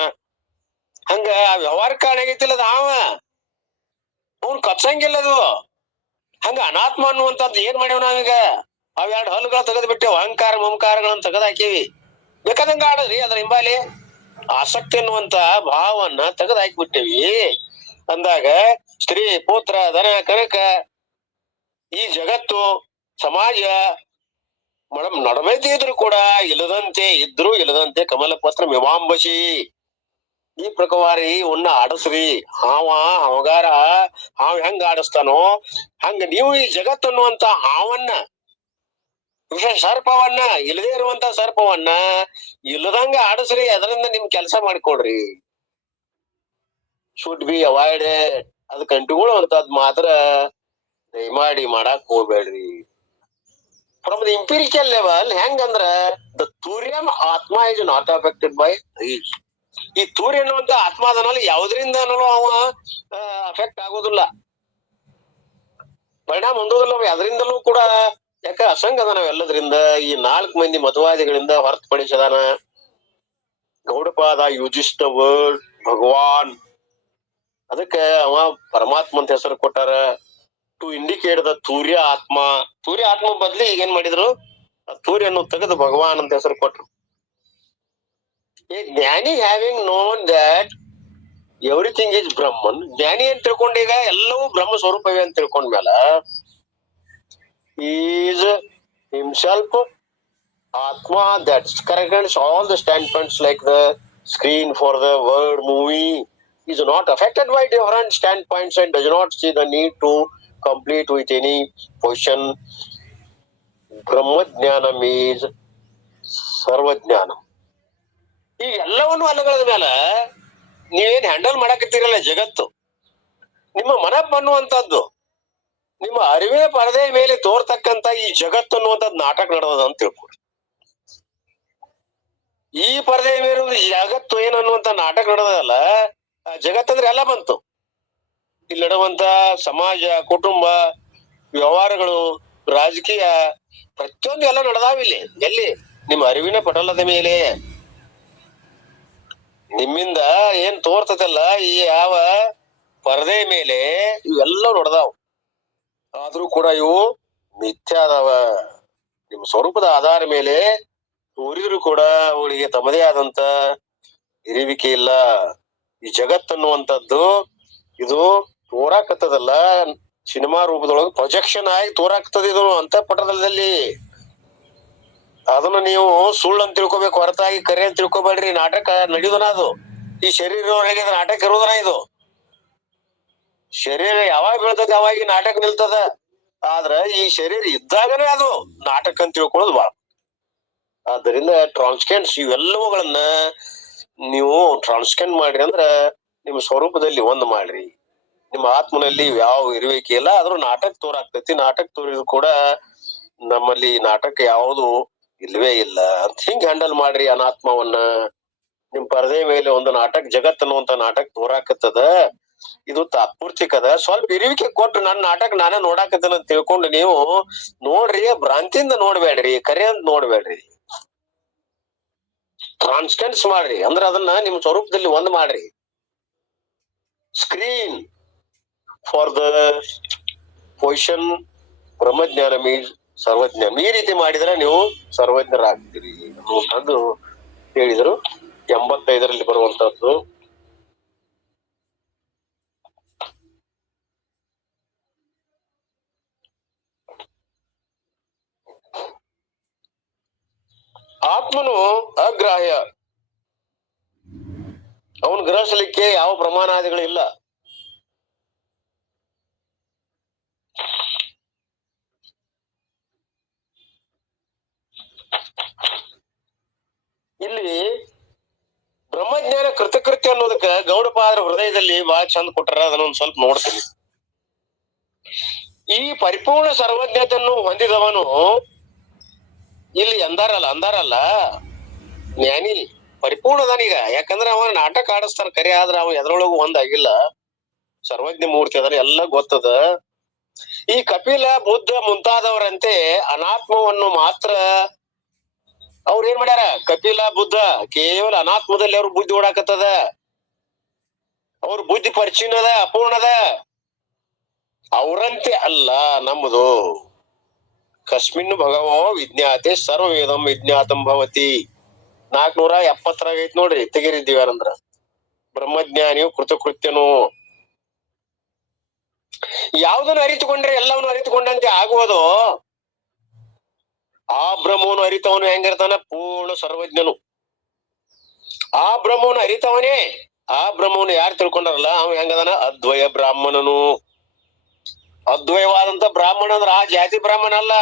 ಹಂಗ ಆ ವ್ಯವಹಾರ ಕಾರಣ ಆಗೈತಿಲ್ಲದ ಅವ್ನ್ ಕಚ್ಚಂಗಿಲ್ಲದು. ಹಂಗ ಅನಾತ್ಮ ಅನ್ನುವಂಥದ್ದು ಏನ್ ಮಾಡ್ಯವ್ ನಾವೀಗ? ಅವ್ 2 ಹಲ್ಲುಗಳ ತೆಗೆದ್ ಬಿಟ್ಟೇವ್, ಅಹಂಕಾರ ಮಮಕಾರಗಳನ್ನ ತೆಗೆದ್ ಹಾಕಿವಿ. ಬೇಕಾದಂಗ ಆಡದ್ರಿ ಅದ್ರ ಹಿಂಬಾಲಿ ಆಸಕ್ತಿ ಅನ್ನುವಂತ ಭಾವನ್ನ ತೆಗೆದ್ ಹಾಕಿಬಿಟ್ಟೇವಿ. ಅಂದಾಗ ಸ್ತ್ರೀ, ಪುತ್ರ, ದನ, ಕನಕ, ಈ ಜಗತ್ತು, ಸಮಾಜ ನಡಮೈತಿ ಇದ್ರು ಕೂಡ ಇಲ್ಲದಂತೆ ಇದ್ರು ಇಲ್ಲದಂತೆ ಕಮಲ ಪತ್ರ ಮಿವಾಂಬಸಿ. ಈ ಪ್ರಕಾರ ಇವನ್ನ ಆಡಸ್ರಿ. ಹಾವಗಾರ ಹಾವ್ ಹೆಂಗ ಆಡಸ್ತಾನೋ ಹಂಗ ನೀವು ಈ ಜಗತ್ ಅನ್ನುವಂತ ಹಾವನ್ನ, ಸರ್ಪವನ್ನ, ಇಲ್ಲದೆ ಇರುವಂತ ಸರ್ಪವನ್ನ ಇಲ್ಲದಂಗ ಆಡಸ್ರಿ. ಅದರಿಂದ ನಿಮ್ ಕೆಲಸ ಮಾಡ್ಕೊಡ್ರಿ. Should be avoided. ಅದಕ್ಕೆ ಅಂಟಿಕೊಳ್ಳುವಂತದ್ ಮಾತ್ರ ದಯಮಾಡಿ ಮಾಡಾಕ್ ಹೋಗ್ಬೇಡ್ರಿ. ಫ್ರಮ್ ದ ಇಂಪಿರಿಕಲ್ ಲೆವೆಲ್ ಹೆಂಗಂದ್ರ ದ ತೂರ್ಯಂ ಆತ್ಮ is not affected by each. ಈ ತೂರ್ಯ ಅನ್ನುವಂತ ಆತ್ಮ ಅದನಲ್ಲಿ ಯಾವುದರಿಂದ ಅವ ಅಫೆಕ್ಟ್ ಆಗೋದಿಲ್ಲ, ಪರಿಣಾಮ ಹೊಂದೋದಿಲ್ಲ ಅದರಿಂದಲೂ ಕೂಡ. ಯಾಕ ಅಸಂಗದ ನಾವೆಲ್ಲದ್ರಿಂದ ಈ 4 ಮಂದಿ ಮತವಾದಿಗಳಿಂದ ಹೊರತುಪಡಿಸದಾನ. ಗೌಡಪಾದ ಯುಜಿಸ್ಟ್ ದ ವರ್ಡ್ ಭಗವಾನ್. ಅದಕ್ಕೆ ಅವ ಪರಮಾತ್ಮ ಅಂತ ಹೆಸರು ಕೊಟ್ಟಾರ. ಟು ಇಂಡಿಕೇಟ್ ದ ತೂರ್ಯ ಆತ್ಮ. ತೂರ್ಯ ಆತ್ಮ ಬದ್ಲಿ ಈಗೇನ್ ಮಾಡಿದ್ರು, ತೂರ್ಯನ್ನು ತೆಗೆದು ಭಗವಾನ್ ಅಂತ ಹೆಸರು ಕೊಟ್ರು. ಈ ಜ್ಞಾನಿ having known that everything is Brahman. ಜ್ಞಾನಿ ಅಂತ ತಿಳ್ಕೊಂಡೀಗ ಎಲ್ಲವೂ ಬ್ರಹ್ಮ ಸ್ವರೂಪವೇ ಅಂತ ತಿಳ್ಕೊಂಡ್ಮೇಲ is himself Atma that corrects all the standpoints like the screen for the word movie is not affected by different standpoints and does not see the need to complete with any position. ಬ್ರಹ್ಮಜ್ಞಾನಂ is ಸರ್ವಜ್ಞಾನಂ. ಈ ಎಲ್ಲವನ್ನು ಅಲ್ಲಗಳದ ಮೇಲೆ ನೀವೇನ್ handle ಮಾಡಕತ್ತೀರಲ್ಲ ಜಗತ್ತು, ನಿಮ್ಮ ಮನಪ್ ಅನ್ನುವಂಥದ್ದು, ನಿಮ್ಮ ಅರಿವಿನ ಪರದೆ ಮೇಲೆ ತೋರ್ತಕ್ಕಂತ ಈ ಜಗತ್ತು ಅನ್ನುವಂಥದ್ದು ನಾಟಕ ನಡೆದ ಅಂತ ತಿಳ್ಕೊಡಿ. ಈ ಪರದೆ ಮೇಲೆ ಜಗತ್ತು ಏನನ್ನುವಂತ ನಾಟಕ ನಡೆದಲ್ಲ, ಆ ಜಗತ್ತಂದ್ರೆ ಎಲ್ಲ ಬಂತು. ಇಲ್ಲಿ ನಡೆಯುವಂತ ಸಮಾಜ, ಕುಟುಂಬ, ವ್ಯವಹಾರಗಳು, ರಾಜಕೀಯ, ಪ್ರತಿಯೊಂದು ಎಲ್ಲ ನಡೆದಾವಿಲ್ಲಿ. ಎಲ್ಲಿ? ನಿಮ್ಮ ಅರಿವಿನ ಪಟಲದ ಮೇಲೆ. ನಿಮ್ಮಿಂದ ಏನ್ ತೋರ್ತದಲ್ಲ ಈ ಯಾವ ಪರದೆ ಮೇಲೆ ಇವೆಲ್ಲ ನಡೆದಾವ್. ಆದ್ರೂ ಕೂಡ ಇವು ಮಿಥ್ಯ ಅದಾವ. ನಿಮ್ಮ ಸ್ವರೂಪದ ಆಧಾರ ಮೇಲೆ ತೋರಿದ್ರು ಕೂಡ ಅವಳಿಗೆ ತಮ್ಮದೇ ಆದಂತ ಇರುವಿಕೆ ಇಲ್ಲ. ಈ ಜಗತ್ತನ್ನುವಂಥದ್ದು ಇದು ತೋರಾಕತ್ತದಲ್ಲ, ಸಿನಿಮಾ ರೂಪದೊಳಗೆ ಪ್ರೊಜೆಕ್ಷನ್ ಆಗಿ ತೋರಾಕ್ತದ ಇದು ಅಂತ ಪಟಲದಲ್ಲಿ. ಅದನ್ನ ನೀವು ಸುಳ್ಳು ಅಂತ ತಿಳ್ಕೊಬೇಕು, ಹೊರತಾಗಿ ಕರೆ ಅಂತ ತಿಳ್ಕೊಬೇಡ್ರಿ. ನಾಟಕ ನಡೆಯುದನ ಅದು. ಈ ಶರೀರವರೆಗೆ ನಾಟಕ ಇರುವುದನ ಇದು. ಶರೀರ ಯಾವಾಗ ಬೀಳ್ತದ ಯಾವಾಗ ನಾಟಕ ನಿಲ್ತದ. ಆದ್ರ ಈ ಶರೀರ ಇದ್ದಾಗನೇ ಅದು ನಾಟಕ ಅಂತ ತಿಳ್ಕೊಳ್ಳೋದು ಬಾಳ. ಆದ್ದರಿಂದ ಟ್ರಾನ್ಸ್ಕೆಂಡ್ಸ್ ಇವೆಲ್ಲವುಗಳನ್ನ ನೀವು ಟ್ರಾನ್ಸ್ಕೆಂಡ್ ಮಾಡ್ರಿ ಅಂದ್ರ ನಿಮ್ಮ ಸ್ವರೂಪದಲ್ಲಿ ಒಂದ್ ಮಾಡ್ರಿ. ನಿಮ್ಮ ಆತ್ಮನಲ್ಲಿ ಯಾವ ಇರುವಿಕೆ ಇಲ್ಲ, ಆದ್ರೂ ನಾಟಕ ತೋರಾಗ್ತೈತಿ. ನಾಟಕ ತೋರಿದ್ರು ಕೂಡ ನಮ್ಮಲ್ಲಿ ನಾಟಕ ಯಾವುದು ಇಲ್ವೇ ಇಲ್ಲ ಅಂತ ಹಿಂಗ್ ಹ್ಯಾಂಡಲ್ ಮಾಡ್ರಿ ಅನಾತ್ಮವನ್ನ. ನಿಮ್ ಪರದೆ ಮೇಲೆ ಒಂದು ನಾಟಕ, ಜಗತ್ ಅನ್ನುವಂತ ನಾಟಕ ತೋರಾಕತ್ತದ. ಇದು ತಾತ್ಪೂರ್ತಿಕದ. ಸ್ವಲ್ಪ ಇರುವಿಕೆ ಕೊಟ್ಟು ನನ್ನ ನಾಟಕ ನಾನೇ ನೋಡಾಕತ್ತೇನ ಅಂತ ತಿಳ್ಕೊಂಡು ನೀವು ನೋಡ್ರಿ. ಭ್ರಾಂತಿಯಿಂದ ನೋಡ್ಬೇಡ್ರಿ, ಕರೆ ಅಂತ ನೋಡ್ಬೇಡ್ರಿ. ಟ್ರಾನ್ಸ್ಕೆಂಡ್ಸ್ ಮಾಡ್ರಿ ಅಂದ್ರ ಅದನ್ನ ನಿಮ್ ಸ್ವರೂಪದಲ್ಲಿ ಒಂದ್ ಮಾಡ್ರಿ. ಸ್ಕ್ರೀನ್ ಫಾರ್ ದ ಪೊಸಿಷನ್ ಬ್ರಹ್ಮಜ್ಞಾನ ಮೀನ್ಸ್ ಸರ್ವಜ್ಞಾನ. ಈ ರೀತಿ ಮಾಡಿದ್ರೆ ನೀವು ಸರ್ವಜ್ಞರಾಗ್ತೀರಿ ಅನ್ನುವಂಥದ್ದು ಹೇಳಿದ್ರು. 85ರಲ್ಲಿ ಬರುವಂತದ್ದು. ಆತ್ಮನು ಅಗ್ರಾಹ್ಯ. ಅವನು ಗ್ರಹಿಸಲಿಕ್ಕೆ ಯಾವ ಪ್ರಮಾಣಾದಿಗಳಿಲ್ಲ. ಇಲ್ಲಿ ಬ್ರಹ್ಮಜ್ಞಾನ ಕೃತಕೃತ್ಯ ಅನ್ನೋದಕ್ಕ ಗೌಡಪಾದರ ಹೃದಯದಲ್ಲಿ ಬಹಳ ಚಂದ ಕೊಟ್ಟಾರ. ಅದನ್ನೊಂದ್ ಸ್ವಲ್ಪ ನೋಡ್ತೀನಿ. ಈ ಪರಿಪೂರ್ಣ ಸರ್ವಜ್ಞತೆಯನ್ನು ಹೊಂದಿದವನು ಇಲ್ಲಿ ಅಂದಾರಲ್ಲ ಜ್ಞಾನಿ ಪರಿಪೂರ್ಣದನೀಗ. ಯಾಕಂದ್ರೆ ಅವ ನಾಟಕ ಆಡಿಸ್ತಾನ ಕರೆ, ಆದ್ರ ಅವ ಎದ್ರೊಳಗು ಒಂದಾಗಿಲ್ಲ. ಸರ್ವಜ್ಞ ಮೂರ್ತಿ ಅದರ ಎಲ್ಲ ಗೊತ್ತದ. ಈ ಕಪಿಲ, ಬುದ್ಧ ಮುಂತಾದವರಂತೆ ಅನಾತ್ಮವನ್ನು ಮಾತ್ರ ಅವ್ರ ಏನ್ ಮಾಡ್ಯಾರ. ಕಪಿಲ, ಬುದ್ಧ ಕೇವಲ ಅನಾತ್ಮದಲ್ಲಿ ಅವ್ರ ಬುದ್ಧಿ ಓಡಾಕತ್ತದ. ಅವ್ರ ಬುದ್ಧಿ ಪರಿಚೀನದ, ಅಪೂರ್ಣದ. ಅವರಂತೆ ಅಲ್ಲ ನಮ್ಮದು. ಕಸ್ಮಿನ್ ಭಗವೋ ವಿಜ್ಞಾತೆ ಸರ್ವವೇದಂ ವಿಜ್ಞಾತಂ ಭವತಿ. 470 ಐತ್ ನೋಡ್ರಿ. ತೆಗಿರಿದ್ದೀವಾರಂದ್ರ ಬ್ರಹ್ಮಜ್ಞಾನಿಯು ಕೃತಕೃತ್ಯನು. ಯಾವ್ದನ್ನು ಅರಿತುಕೊಂಡ್ರೆ ಎಲ್ಲವನ್ನು ಅರಿತುಕೊಂಡಂತೆ ಆಗುವುದು. ಆ ಬ್ರಹ್ಮವನ್ನು ಅರಿತವನು ಹೆಂಗಿರ್ತಾನ? ಪೂರ್ಣ ಸರ್ವಜ್ಞನು. ಆ ಬ್ರಹ್ಮವನ್ನು ಅರಿತವನೇ ಆ ಬ್ರಹ್ಮವನ್ನು ಯಾರು ತಿಳ್ಕೊಂಡಾರಲ್ಲ ಅವ ಹೆಂಗದಾನ ಅದ್ವಯ ಬ್ರಾಹ್ಮಣನು. ಅದ್ವಯವಾದಂತ ಬ್ರಾಹ್ಮಣ ಅಂದ್ರ ಆ ಜಾತಿ ಬ್ರಾಹ್ಮಣ ಅಲ್ಲ.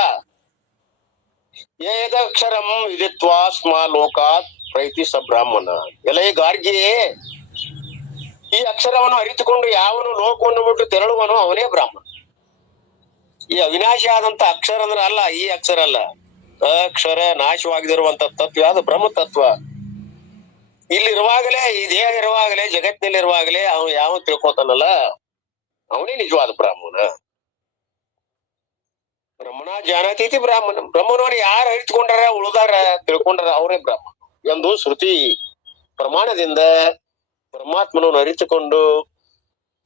ಏದಕ್ಷರಂ ವಿದಿತ್ವಾ ಸ್ಮ ಲೋಕಾತ್ ಪ್ರೈತಿ ಸ ಬ್ರಾಹ್ಮಣ. ಎಲ್ಲ ಈ ಗಾರ್ಗಿ ಈ ಅಕ್ಷರವನ್ನು ಅರಿತುಕೊಂಡು ಯಾವನು ಲೋಕವನ್ನು ಬಿಟ್ಟು ತೆರಳುವನು ಅವನೇ ಬ್ರಾಹ್ಮಣ. ಈ ಅವಿನಾಶಿ ಆದಂತ ಅಕ್ಷರ ಅಂದ್ರ ಅಲ್ಲ, ಈ ಅಕ್ಷರ ಅಲ್ಲ, ಅಕ್ಷರ ನಾಶವಾಗಿದಿರುವಂತ ತತ್ವ ಯಾವ್ದು? ಬ್ರಹ್ಮ ತತ್ವ. ಇಲ್ಲಿರುವಾಗಲೇ, ಈ ದೇಹ ಇರುವಾಗಲೇ, ಜಗತ್ತಿನಲ್ಲಿ ಇರುವಾಗಲೇ ಅವನು ಯಾವ ತಿಳ್ಕೊತಾನಲ್ಲ ಅವನೇ ನಿಜವಾದ ಬ್ರಾಹ್ಮಣ. ಬ್ರಹ್ಮಣ ಜಾನತೀತಿ ಬ್ರಾಹ್ಮಣ. ಬ್ರಹ್ಮನವನು ಯಾರು ಅರಿತುಕೊಂಡಾರ, ಉಳಿದಾರ, ತಿಳ್ಕೊಂಡಾರ ಅವರೇ ಬ್ರಾಹ್ಮಣ ಎಂದು ಶ್ರುತಿ ಪ್ರಮಾಣದಿಂದ ಪರಮಾತ್ಮನನ್ನು ಅರಿತುಕೊಂಡು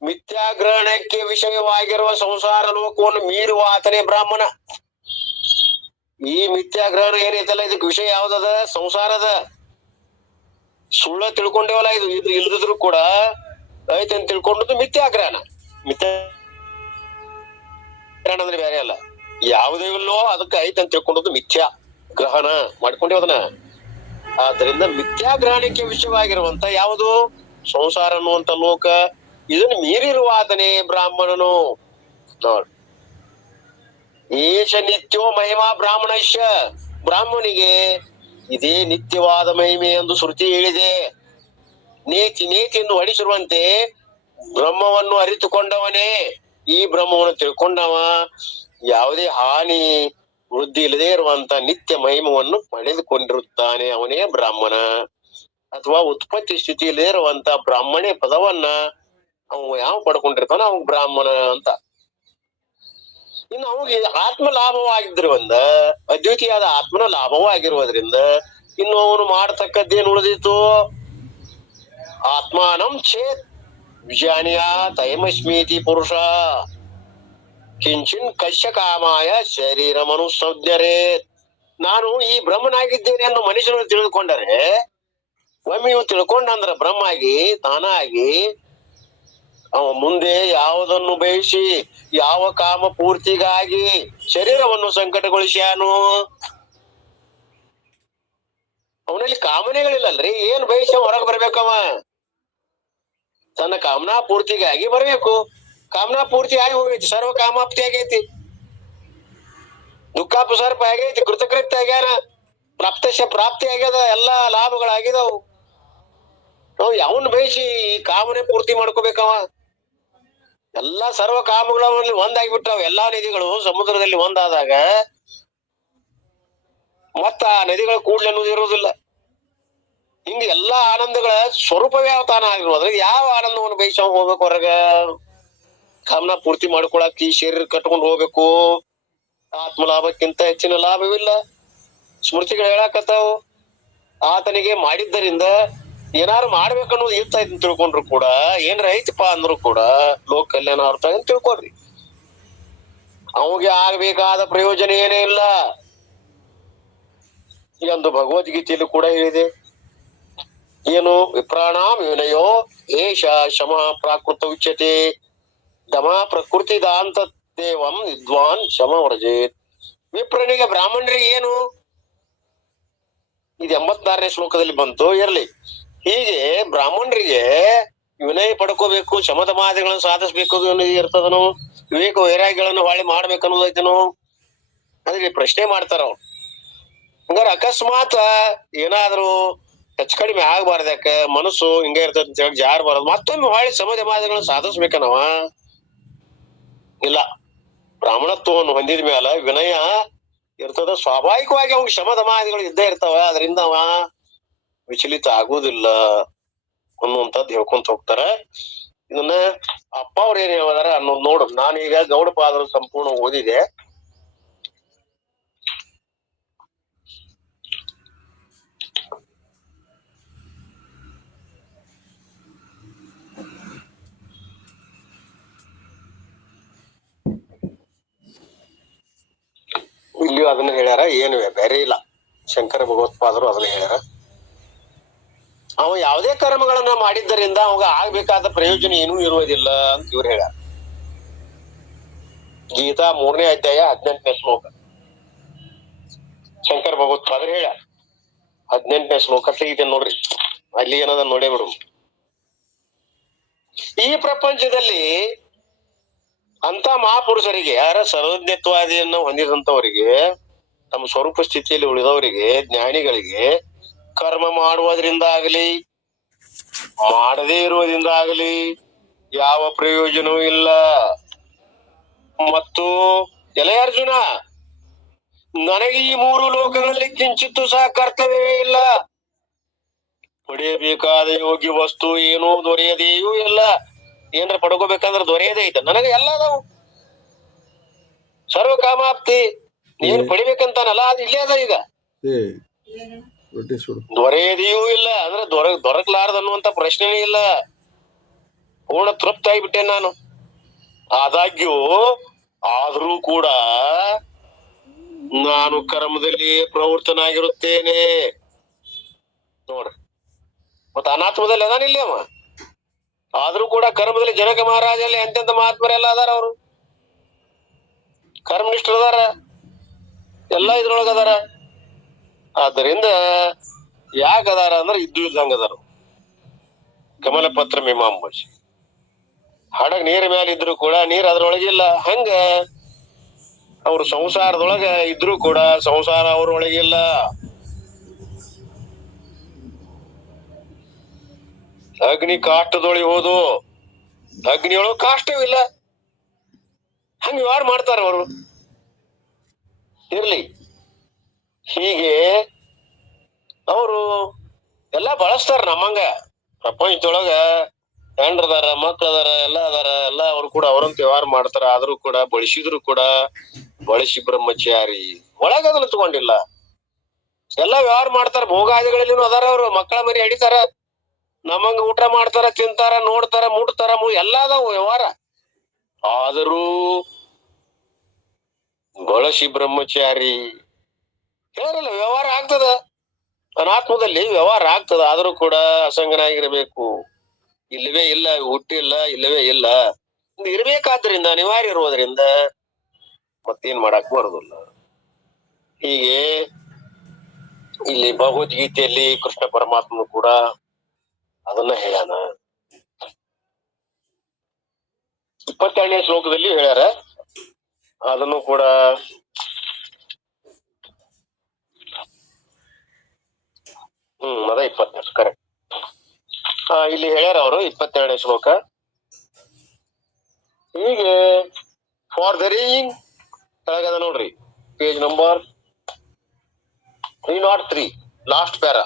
ಮಿಥ್ಯಾಗ್ರಹಣಕ್ಕೆ ವಿಷಯವಾಗಿರುವ ಸಂಸಾರ ಲೋಕವನ್ನು ಮೀರುವ ಆತನೇ ಬ್ರಾಹ್ಮಣ. ಈ ಮಿಥ್ಯಾಗ್ರಹಣ ಏನೈತಲ್ಲ ಇದಕ್ಕೆ ವಿಷಯ ಯಾವ್ದದ? ಸಂಸಾರದ. ಸುಳ್ಳ ತಿಳ್ಕೊಂಡೇವಲ್ಲ, ಇದು ಇಲ್ದಿದ್ರು ಕೂಡ ಐತೆ ಅಂತ ತಿಳ್ಕೊಂಡದ್ದು ಮಿಥ್ಯಾಗ್ರಹಣ. ಮಿಥ್ಯಾಗ್ರಹಣ ಅಂದ್ರೆ ಬೇರೆ ಅಲ್ಲ, ಯಾವುದೇ ಇಲ್ಲೋ ಅದಕ್ಕೆ ಐತೆ ಅಂತ ತಿಳ್ಕೊಂಡದ್ದು ಮಿಥ್ಯಾ ಗ್ರಹಣ ಮಾಡ್ಕೊಂಡೇವ ಅದನ್ನ. ಆದ್ರಿಂದ ಮಿಥ್ಯಾಗ್ರಹಣಕ್ಕೆ ವಿಷಯವಾಗಿರುವಂತ ಯಾವುದು? ಸಂಸಾರ ಅನ್ನುವಂತ ಲೋಕ. ಇದನ್ನು ಮೀರಿರುವ ಆತನೇ ಬ್ರಾಹ್ಮಣನು. ನೋಡ್, ಏಷ ನಿತ್ಯೋ ಮಹಿಮಾ ಬ್ರಾಹ್ಮಣಶ್ಯ. ಬ್ರಾಹ್ಮಣಿಗೆ ಇದೇ ನಿತ್ಯವಾದ ಮಹಿಮೆ ಎಂದು ಶ್ರುತಿ ಹೇಳಿದೆ. ನೇತಿ ನೇತಿಯನ್ನು ಹೊಡಿಸಿರುವಂತೆ ಬ್ರಹ್ಮವನ್ನು ಅರಿತುಕೊಂಡವನೇ, ಈ ಬ್ರಹ್ಮವನ್ನು ತಿಳ್ಕೊಂಡವ ಯಾವುದೇ ಹಾನಿ ವೃದ್ಧಿ ಇಲ್ಲದೆ ಇರುವಂತ ನಿತ್ಯ ಮಹಿಮವನ್ನು ಪಡೆದುಕೊಂಡಿರುತ್ತಾನೆ, ಅವನೇ ಬ್ರಾಹ್ಮಣ. ಅಥವಾ ಉತ್ಪತ್ತಿ ಸ್ಥಿತಿ ಇಲ್ಲದೆ ಇರುವಂತ ಬ್ರಾಹ್ಮಣೆ ಪದವನ್ನ ಅವ ಯಾವ ಪಡ್ಕೊಂಡಿರ್ತಾನ ಅವ ಬ್ರಾಹ್ಮಣ ಅಂತ. ಇನ್ನು ಅವಿಗೆ ಆತ್ಮ ಲಾಭವಾಗಿದ್ರಿಂದ, ಅದ್ವಿತೀಯಾದ ಆತ್ಮನ ಲಾಭವೂ ಆಗಿರುವುದರಿಂದ ಇನ್ನು ಅವನು ಮಾಡತಕ್ಕದ್ದೇನು ಉಳಿದಿತ್ತು? ಆತ್ಮಾನಂ ಚೇತ್ ವಿಜಾನಿಯ ತಯಮಸ್ಮೀತಿ ಪುರುಷ ಕಿಂಚಿನ್ ಕಶ್ಯ ಕಾಮಾಯ ಶರೀರ ಮನುಸಂಜ್ಞರೇ. ನಾನು ಈ ಬ್ರಹ್ಮನಾಗಿದ್ದೇನೆ ಎಂದು ಮನುಷ್ಯನು ತಿಳಿದುಕೊಂಡರೆ, ಒಮ್ಮೆ ಇವು ತಿಳ್ಕೊಂಡಂದ್ರ ಬ್ರಹ್ಮಾಗಿ ತಾನಾಗಿ ಅವ ಮುಂದೆ ಯಾವುದನ್ನು ಬಯಸಿ ಯಾವ ಕಾಮ ಪೂರ್ತಿಗಾಗಿ ಶರೀರವನ್ನು ಸಂಕಟಗೊಳಿಸ್ಯಾನು? ಅವನಲ್ಲಿ ಕಾಮನೆಗಳಿಲ್ಲಲ್ರಿ. ಏನ್ ಬಯಸಿ ಹೊರಗೆ ಬರ್ಬೇಕವ? ತನ್ನ ಕಾಮನಾ ಪೂರ್ತಿಗಾಗಿ ಬರ್ಬೇಕು. ಕಾಮನಾ ಪೂರ್ತಿ ಆಗಿ ಹೋಗೈತಿ, ಸರ್ವ ಕಾಮಾಪ್ತಿ ಆಗೈತಿ, ದುಃಖಾಪಸರ್ಪ ಆಗೈತಿ, ಕೃತಕೃತ್ಯ ಆಗ್ಯಾನ, ಪ್ರಾಪ್ತಿ ಆಗ್ಯದ, ಎಲ್ಲಾ ಲಾಭಗಳಾಗಿದವು. ನಾವು ಯಾವನ್ ಬಯಸಿ ಕಾಮನೆ ಪೂರ್ತಿ ಮಾಡ್ಕೋಬೇಕವ? ಎಲ್ಲಾ ಸರ್ವ ಕಾಮಗಳಲ್ಲಿ ಒಂದಾಗಿಬಿಟ್ಟಾವ. ಎಲ್ಲಾ ನದಿಗಳು ಸಮುದ್ರದಲ್ಲಿ ಒಂದಾದಾಗ ಮತ್ತ ಆ ನದಿಗಳ ಕೂಡ್ಲೆ ಅನ್ನೋದು ಇರುವುದಿಲ್ಲ. ಹಿಂಗ ಎಲ್ಲಾ ಆನಂದಗಳ ಸ್ವರೂಪವೇ ಅವತಾನ ಆಗಿರುವುದ್ರ ಯಾವ ಆನಂದವನ್ನು ಬಯಸ ಹೋಗ್ಬೇಕು ಹೊರಗ? ಕಾಮನಾ ಪೂರ್ತಿ ಮಾಡ್ಕೊಳಕ್ ಈ ಶರೀರ ಕಟ್ಕೊಂಡು ಹೋಗ್ಬೇಕು. ಆತ್ಮ ಲಾಭಕ್ಕಿಂತ ಹೆಚ್ಚಿನ ಲಾಭವಿಲ್ಲ. ಸ್ಮೃತಿಗಳು ಹೇಳಾಕತ್ತಾವು. ಆತನಿಗೆ ಮಾಡಿದ್ದರಿಂದ ಏನಾರು ಮಾಡ್ಬೇಕನ್ನೋದು ಇರ್ತಾ ಇದ್ ತಿಳ್ಕೊಂಡ್ರು ಕೂಡ, ಏನ್ರ ಐತಪ್ಪ ಅಂದ್ರು ಕೂಡ ಲೋಕ ಕಲ್ಯಾಣ ಅರ್ಥ ಅಂತ ತಿಳ್ಕೊಳ್ರಿ. ಅವಿಗೆ ಆಗ್ಬೇಕಾದ ಪ್ರಯೋಜನ ಏನೇ ಇಲ್ಲ ಎಂದು ಭಗವದ್ಗೀತೆಯಲ್ಲಿ ಕೂಡ ಹೇಳಿದೆ. ಏನು? ವಿಪ್ರಾಣಾಂ ವಿನಯೋ ಏಷ ಶಮ ಪ್ರಾಕೃತ ಉಚ್ಯತೆ ದಮ ಪ್ರಕೃತಿ ದಾಂತ ದೇವಂ ವಿದ್ವಾನ್ ಶಮ ವ್ರಜೇತ್. ವಿಪ್ರನಿಗೆ, ಬ್ರಾಹ್ಮಣರಿಗೆ ಏನು? ಇದು 86ನೇ ಶ್ಲೋಕದಲ್ಲಿ ಬಂತು. ಇರ್ಲಿ, ಹೀಗೆ ಬ್ರಾಹ್ಮಣರಿಗೆ ವಿನಯ ಪಡ್ಕೋಬೇಕು, ಶಮದಮಾದಿಗಳನ್ನು ಸಾಧಿಸ್ಬೇಕು ಇರ್ತದನು. ವಿವೇಕ ವೈರಾಗ್ಯಗಳನ್ನು ಹೊಳ್ಳಿ ಮಾಡ್ಬೇಕನ್ನೋದೈತನು. ಅದ್ರಲ್ಲಿ ಪ್ರಶ್ನೆ ಮಾಡ್ತಾರ ಅವ್ರು. ಹಂಗಾರ ಅಕಸ್ಮಾತ್ ಏನಾದ್ರು ಹೆಚ್ಚು ಕಡಿಮೆ ಆಗ್ಬಾರ್ದಕ್ಕ, ಮನಸ್ಸು ಹಿಂಗ ಇರ್ತದ ಅಂತ ಹೇಳಿ ಜಾರಬಾರದು, ಮತ್ತೊಮ್ಮೆ ಹೊಳ್ಳಿ ಶಮದಮಾದಿಗಳನ್ನು ಸಾಧಿಸ್ಬೇಕನವ? ಇಲ್ಲ. ಬ್ರಾಹ್ಮಣತ್ವವನ್ನು ಹೊಂದಿದ ಮ್ಯಾಲ ವಿನಯ ಇರ್ತದ. ಸ್ವಾಭಾವಿಕವಾಗಿ ಅವ್ನಿಗೆ ಶಮದಮಾದಿಗಳು ಇದ್ದೇ ಇರ್ತಾವ. ಅದರಿಂದ ಅವ ವಿಚಲಿತ ಆಗುವುದಿಲ್ಲ ಅನ್ನುವಂಥದ್ದು ಹೇಳ್ಕೊಂತ ಹೋಗ್ತಾರ. ಇದನ್ನ ಅಪ್ಪ ಅವ್ರ ಏನ್ ಹೇಳಿದಾರ ಅನ್ನೋದು ನೋಡು. ನಾನೀಗ ಗೌಡಪಾದರು ಸಂಪೂರ್ಣ ಓದಿದೆ. ಇಲ್ಲಿಯೂ ಅದನ್ನ ಹೇಳ್ಯಾರ, ಏನು ಬೇರೆ ಇಲ್ಲ. ಶಂಕರ ಭಗವತ್ಪಾದರು ಅದನ್ನ ಹೇಳ್ಯಾರ. ಅವ ಯಾವುದೇ ಕರ್ಮಗಳನ್ನ ಮಾಡಿದ್ದರಿಂದ ಅವಾಗ ಆಗ್ಬೇಕಾದ ಪ್ರಯೋಜನ ಏನೂ ಇರುವುದಿಲ್ಲ ಅಂತ ಇವ್ರು ಹೇಳ್ಯಾರ. ಗೀತಾ 3ನೇ ಅಧ್ಯಾಯ 18ನೇ ಶ್ಲೋಕ ಶಂಕರ ಭಗವತ್ಪಾದರು ಹೇಳ್ಯಾರ. 18ನೇ ಶ್ಲೋಕ ತೆಗಿತೇನೆ ನೋಡ್ರಿ, ಅಲ್ಲಿ ಏನದ ನೋಡೇ ಬಿಡು. ಈ ಪ್ರಪಂಚದಲ್ಲಿ ಅಂತ ಮಹಾಪುರುಷರಿಗೆ, ಯಾರ ಸರ್ವಜ್ಞತ್ವಾದಿಯನ್ನು ಹೊಂದಿದಂತವರಿಗೆ, ತಮ್ಮ ಸ್ವರೂಪ ಸ್ಥಿತಿಯಲ್ಲಿ ಉಳಿದವರಿಗೆ, ಜ್ಞಾನಿಗಳಿಗೆ ಕರ್ಮ ಮಾಡುವುದರಿಂದ ಆಗಲಿ ಮಾಡದೇ ಇರುವುದರಿಂದ ಆಗಲಿ ಯಾವ ಪ್ರಯೋಜನವೂ ಇಲ್ಲ. ಮತ್ತು ಎಲೆ ಅರ್ಜುನ, ನನಗೆ ಈ ಮೂರು ಲೋಕಗಳಲ್ಲಿ ಕಿಂಚಿತ್ತು ಸಹ ಕರ್ತವ್ಯವೇ ಇಲ್ಲ. ಪಡೆಯಬೇಕಾದ ಯೋಗ್ಯ ವಸ್ತು ಏನೂ ದೊರೆಯದೆಯೂ ಇಲ್ಲ. ಏನ್ರ ಪಡ್ಕೋಬೇಕಂದ್ರೆ ದೊರೆಯದೇ ಐತೆ. ನನಗೆ ಎಲ್ಲ ಅದಾವು, ಸರ್ವ ಕಾಮಾಪ್ತಿ. ಏನ್ ಪಡಿಬೇಕಂತಾನಲ್ಲ ಅದು ಇಲ್ಲೇ ಅದ. ಈಗ ದೊರೆಯದೆಯೂ ಇಲ್ಲ ಅಂದ್ರೆ ದೊರಕಲಾರದನ್ನುವಂತ ಪ್ರಶ್ನೆನೇ ಇಲ್ಲ. ಪೂರ್ಣ ತೃಪ್ತ ಆಗಿಬಿಟ್ಟೆ ನಾನು. ಆದಾಗ್ಯೂ ಆದ್ರೂ ಕೂಡ ನಾನು ಕರ್ಮದಲ್ಲಿ ಪ್ರವೃತ್ತನಾಗಿರುತ್ತೇನೆ ನೋಡ್ರಿ. ಮತ್ತೆ ಅನಾತ್ಮದಲ್ಲಿ ಅದಾನಿಲ್ಲ ಅವ. ಆದ್ರೂ ಕೂಡ ಕರ್ಮದಲ್ಲಿ ಜನಕ ಮಹಾರಾಜಲ್ಲಿ ಎಂತೆಂತ ಮಹಾತ್ಮರೆಲ್ಲ ಅದಾರ. ಅವರು ಕರ್ಮನಿಷ್ಠರು ಅದಾರ, ಎಲ್ಲ ಇದ್ರೊಳಗ ಅದಾರ. ಆದ್ದರಿಂದ ಯಾಕದಾರ ಅಂದ್ರೆ ಇದ್ದು ಇಲ್ದಂಗ ಅದಾರ. ಕಮಲ ಪತ್ರ ಮೀಮಾಂಬುಜ ಹಡಗ್ ನೀರ್ ಮೇಲೆ ಇದ್ರು ಕೂಡ ನೀರ್ ಅದ್ರೊಳಗಿಲ್ಲ. ಹಂಗ ಅವ್ರು ಸಂಸಾರದೊಳಗ ಇದ್ರು ಕೂಡ ಸಂಸಾರ ಅವ್ರೊಳಗಿಲ್ಲ. ಅಗ್ನಿ ಕಾಷ್ಟದೊಳಗೆ ಹೋದು ಅಗ್ನಿಯೊಳಗ ಕಾಷ್ಟವಿಲ್ಲ. ಹಂಗ ವ್ಯವಹಾರ ಮಾಡ್ತಾರ ಅವರು. ಇರ್ಲಿ, ಹೀಗೆ ಅವರು ಎಲ್ಲಾ ಬಳಸ್ತಾರ ನಮ್ಮಂಗ. ಪ್ರಪಂಚದೊಳಗ ಹೆಂಡ್ರದಾರ, ಮಕ್ಳದಾರ, ಎಲ್ಲ ಅದಾರ. ಎಲ್ಲ ಅವ್ರು ಕೂಡ ಅವ್ರಂತ ವ್ಯವಹಾರ ಮಾಡ್ತಾರ. ಆದ್ರೂ ಕೂಡ ಬಳಸಿದ್ರು ಕೂಡ ಬಳಸಿ ಬ್ರಹ್ಮಚಾರಿ ಒಳಗ ಅದನ್ನ ತಗೊಂಡಿಲ್ಲ. ಎಲ್ಲಾ ವ್ಯವಹಾರ ಮಾಡ್ತಾರ. ಭೋಗಾದಿಗಳಲ್ಲಿ ಅದಾರ. ಅವ್ರು ಮಕ್ಕಳ ಮರಿ ಹಿಡಿತಾರ, ನಮ್ಮಂಗ ಊಟ ಮಾಡ್ತಾರ, ತಿಂತಾರ, ನೋಡ್ತಾರ, ಮುಟ್ತಾರ, ಎಲ್ಲ ಅದಾವ ವ್ಯವಹಾರ. ಆದರೂ ಬಳಸಿ ಬ್ರಹ್ಮಚಾರಿ ಹೇಳಲ್ಲ. ವ್ಯವಹಾರ ಆಗ್ತದ, ಅನಾತ್ಮದಲ್ಲಿ ವ್ಯವಹಾರ ಆಗ್ತದ. ಆದ್ರೂ ಕೂಡ ಅಸಂಗನಾಗಿರ್ಬೇಕು. ಇಲ್ಲವೇ ಇಲ್ಲ, ಹುಟ್ಟಿಲ್ಲ, ಇಲ್ಲವೇ ಇಲ್ಲ, ಇರ್ಬೇಕಾದ್ರಿಂದ ಅನಿವಾರ್ಯ ಇರುವುದರಿಂದ ಮತ್ತೇನ್ ಮಾಡಕ್ ಬರುದಿಲ್ಲ. ಹೀಗೆ ಇಲ್ಲಿ ಭಗವದ್ಗೀತೆಯಲ್ಲಿ ಕೃಷ್ಣ ಪರಮಾತ್ಮನು ಕೂಡ ಅದನ್ನ ಹೇಳ್ಯಾನ. 22ನೇ ಶ್ಲೋಕದಲ್ಲಿ ಹೇಳ್ಯಾರ. ಅದನ್ನು ಕೂಡ ಅದ 22 ಕರೆಕ್ಟ್. ಇಲ್ಲಿ ಹೇಳ್ಯಾರ ಅವರು 22ನೇ ಶ್ಲೋಕ. ಹೀಗೆ ಫಾರ್ ದರಿಂಗ್ ಕೆಳಗದ ನೋಡ್ರಿ, page number 303 last para.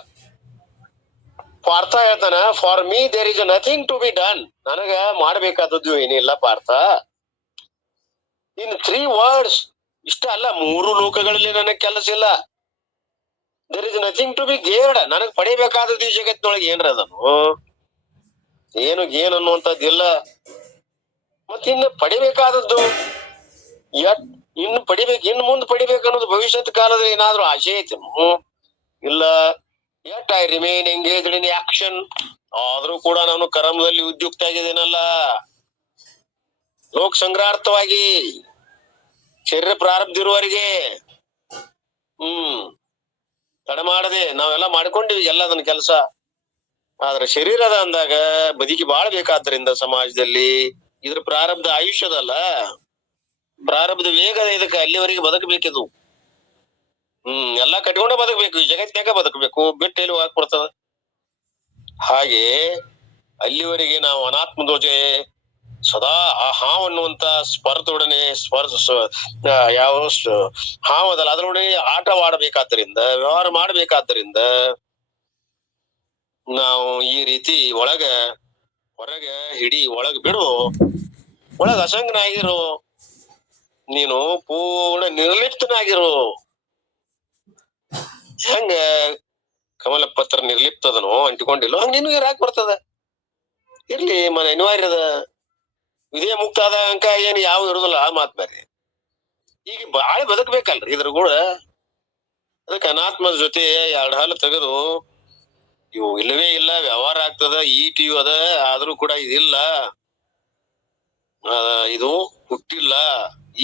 Partha ಹೇಳ್ತಾನ, for me there is nothing to be done. ನನಗ ಮಾಡ್ಬೇಕಾದದ್ದು ಏನಿಲ್ಲ ಪಾರ್ಥ. ಇನ್ 3 ವರ್ಡ್ಸ್, ಇಷ್ಟ ಅಲ್ಲ, 3 ಲೋಕಗಳಲ್ಲಿ ನನಗ್ ಕೆಲಸ ಇಲ್ಲ. There is nothing to be gained. ನನಗ್ ಪಡಿಬೇಕಾದದ್ದು ಈ ಜಗತ್ತಿನೊಳಗೆ ಏನ್ರ ಅದನ್ನು ಏನು ಗೇನ್ ಅನ್ನುವಂಥದ್ದಿಲ್ಲ. ಮತ್ತಿನ್ನು ಪಡಿಬೇಕಾದದ್ದು ಇನ್ನು ಮುಂದೆ ಪಡಿಬೇಕು ಅನ್ನೋದು ಭವಿಷ್ಯತ್ ಕಾಲದಲ್ಲಿ ಏನಾದ್ರೂ ಆಶೆ ಐತಿ ಇಲ್ಲ. Yet I remain engaged in action. ಆದ್ರೂ ಕೂಡ ನಾನು ಕರ್ಮದಲ್ಲಿ ಉದ್ಯುಕ್ತ ಆಗಿದ್ದೇನಲ್ಲ. ಲೋಕ ಸಂಗ್ರಹಾರ್ಥವಾಗಿ ಶರೀರ ಪ್ರಾರಬ್ಧ ಇರುವವರೆಗೆ ತಡ ಮಾಡದೆ ನಾವೆಲ್ಲ ಮಾಡ್ಕೊಂಡಿವಿ ಎಲ್ಲದನ್ನ ಕೆಲಸ. ಆದ್ರೆ ಶರೀರದ ಅಂದಾಗ ಬದುಕಿ ಬಾಳ್ಬೇಕಾದ್ರಿಂದ ಸಮಾಜದಲ್ಲಿ ಇದ್ರ ಪ್ರಾರಬ್ಧ ಆಯುಷ್ಯದಲ್ಲ, ಪ್ರಾರಬ್ಧ ವೇಗದ. ಇದಕ್ಕೆ ಅಲ್ಲಿವರೆಗೆ ಬದುಕಬೇಕಿದು. ಎಲ್ಲಾ ಕಟ್ಕೊಂಡ ಬದುಕಬೇಕು, ಈ ಜಗತ್ತಿನಾಗ ಬದುಕಬೇಕು, ಬಿಟ್ಟು ಎಲ್ಲಿ ಹೋಗಾಕ್ ಬರ್ತದ. ಹಾಗೆ ಅಲ್ಲಿವರೆಗೆ ನಾವು ಅನಾತ್ಮ ಧ್ವಜೆ ಸದಾ ಆ ಹಾವು ಅನ್ನುವಂತ ಸ್ಪರ್ಧೊಡನೆ ಯಾವ ಹಾವದಲ್ಲ ಅದರೊಡನೆ ಆಟವಾಡಬೇಕಾದ್ದರಿಂದ, ವ್ಯವಹಾರ ಮಾಡಬೇಕಾದ್ದರಿಂದ ನಾವು ಈ ರೀತಿ ಒಳಗ ಹೊರಗ ಹಿಡಿ, ಒಳಗ ಬಿಡು, ಒಳಗ ಅಸಂಗನಾಗಿರು, ನೀನು ಪೂರ್ಣ ನಿರ್ಲಿಪ್ತನಾಗಿರು. ಹೆಂಗ ಕಮಲ ಪತ್ರ ನಿರ್ಲಿಪ್ತದನೋ, ಅಂಟಿಕೊಂಡಿಲ್ಲೋ, ಹಂಗ ನೀನು ಇರಾಕ್ ಬರ್ತದ. ಇರ್ಲಿ, ಮನ ಅನಿವಾರ್ಯದ. ವಿಧೇಯ ಮುಕ್ತ ಆದ ಅಂಕ ಏನ್ ಯಾವ ಇರುದಿಲ್ಲ. ಆ ಮಾತ್ ಬೇರೆ. ಈಗ ಬಾಳ ಬದುಕ್ಬೇಕಲ್ರಿ ಇದ್ರ ಕೂಡ. ಅದಕ್ಕೆ ಅನಾತ್ಮದ ಜೊತೆ 2 ಹಾಲು ತೆಗೆದು ಇವು ಇಲ್ಲವೇ ಇಲ್ಲ, ವ್ಯವಹಾರ ಆಗ್ತದ, ಈಟಿಯು ಅದ, ಆದ್ರೂ ಕೂಡ ಇದಿಲ್ಲ, ಇದು ಹುಟ್ಟಿಲ್ಲ,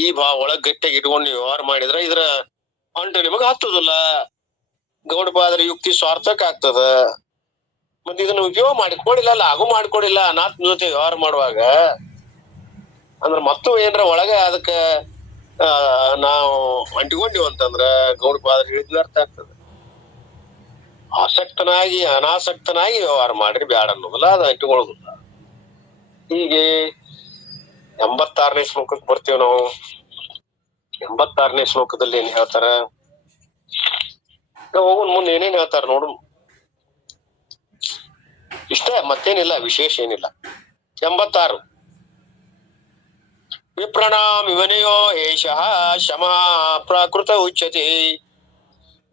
ಈ ಒಳಗ್ ಗಟ್ಟಿಯಾಗಿ ಇಟ್ಕೊಂಡು ನೀವು ವ್ಯವಹಾರ ಮಾಡಿದ್ರ ಇದ್ರ ಅಂಟು ನಿಮಗ ಹತ್ತುದಿಲ್ಲ. ಗೌಡಪಾದರ ಯುಕ್ತಿ ಸ್ವಾರ್ಥಕ ಆಗ್ತದ. ಮತ್ತೆ ಇದನ್ನ ಉಪಯೋಗ ಮಾಡ್ಕೊಂಡಿಲ್ಲ, ಲಾಗು ಮಾಡ್ಕೊಂಡಿಲ್ಲ ಅನಾಥನ ಜೊತೆ ವ್ಯವಹಾರ ಮಾಡುವಾಗ ಅಂದ್ರ ಮತ್ತು ಏನ್ರ ಒಳಗ ಅದಕ್ಕ ನಾವು ಅಂಟಿಕೊಂಡಿವ್ ಅಂತಂದ್ರ ಗೌಡಪಾದ ಹೇಳಿದ್ನ ಅರ್ಥ ಆಗ್ತದೆ. ಆಸಕ್ತನಾಗಿ ಅನಾಸಕ್ತನಾಗಿ ವ್ಯವಹಾರ ಮಾಡ್ರಿ, ಬ್ಯಾಡ ಅನ್ನೋದಿಲ್ಲ, ಅದು ಅಂಟಿಕೊಳ್ಳೋದಿಲ್ಲ. ಹೀಗೆ 86ನೇ ಶ್ಲೋಕಕ್ಕೆ ಬರ್ತೀವಿ ನಾವು. 86ನೇ ಶ್ಲೋಕದಲ್ಲಿ ಏನ್ ಹೇಳ್ತಾರ, ಹೋಗುನ್ ಮುಂದೆ ಏನೇನ್ ಹೇಳ್ತಾರ ನೋಡು. ಇಷ್ಟೇ, ಮತ್ತೇನಿಲ್ಲ, ವಿಶೇಷ ಏನಿಲ್ಲ. 86 ವಿಪ್ರಣಾಂ ವಿವನಯೋ ಏಷಃ ಶಮಃ ಪ್ರಾಕೃತ ಉಚ್ಯತೆ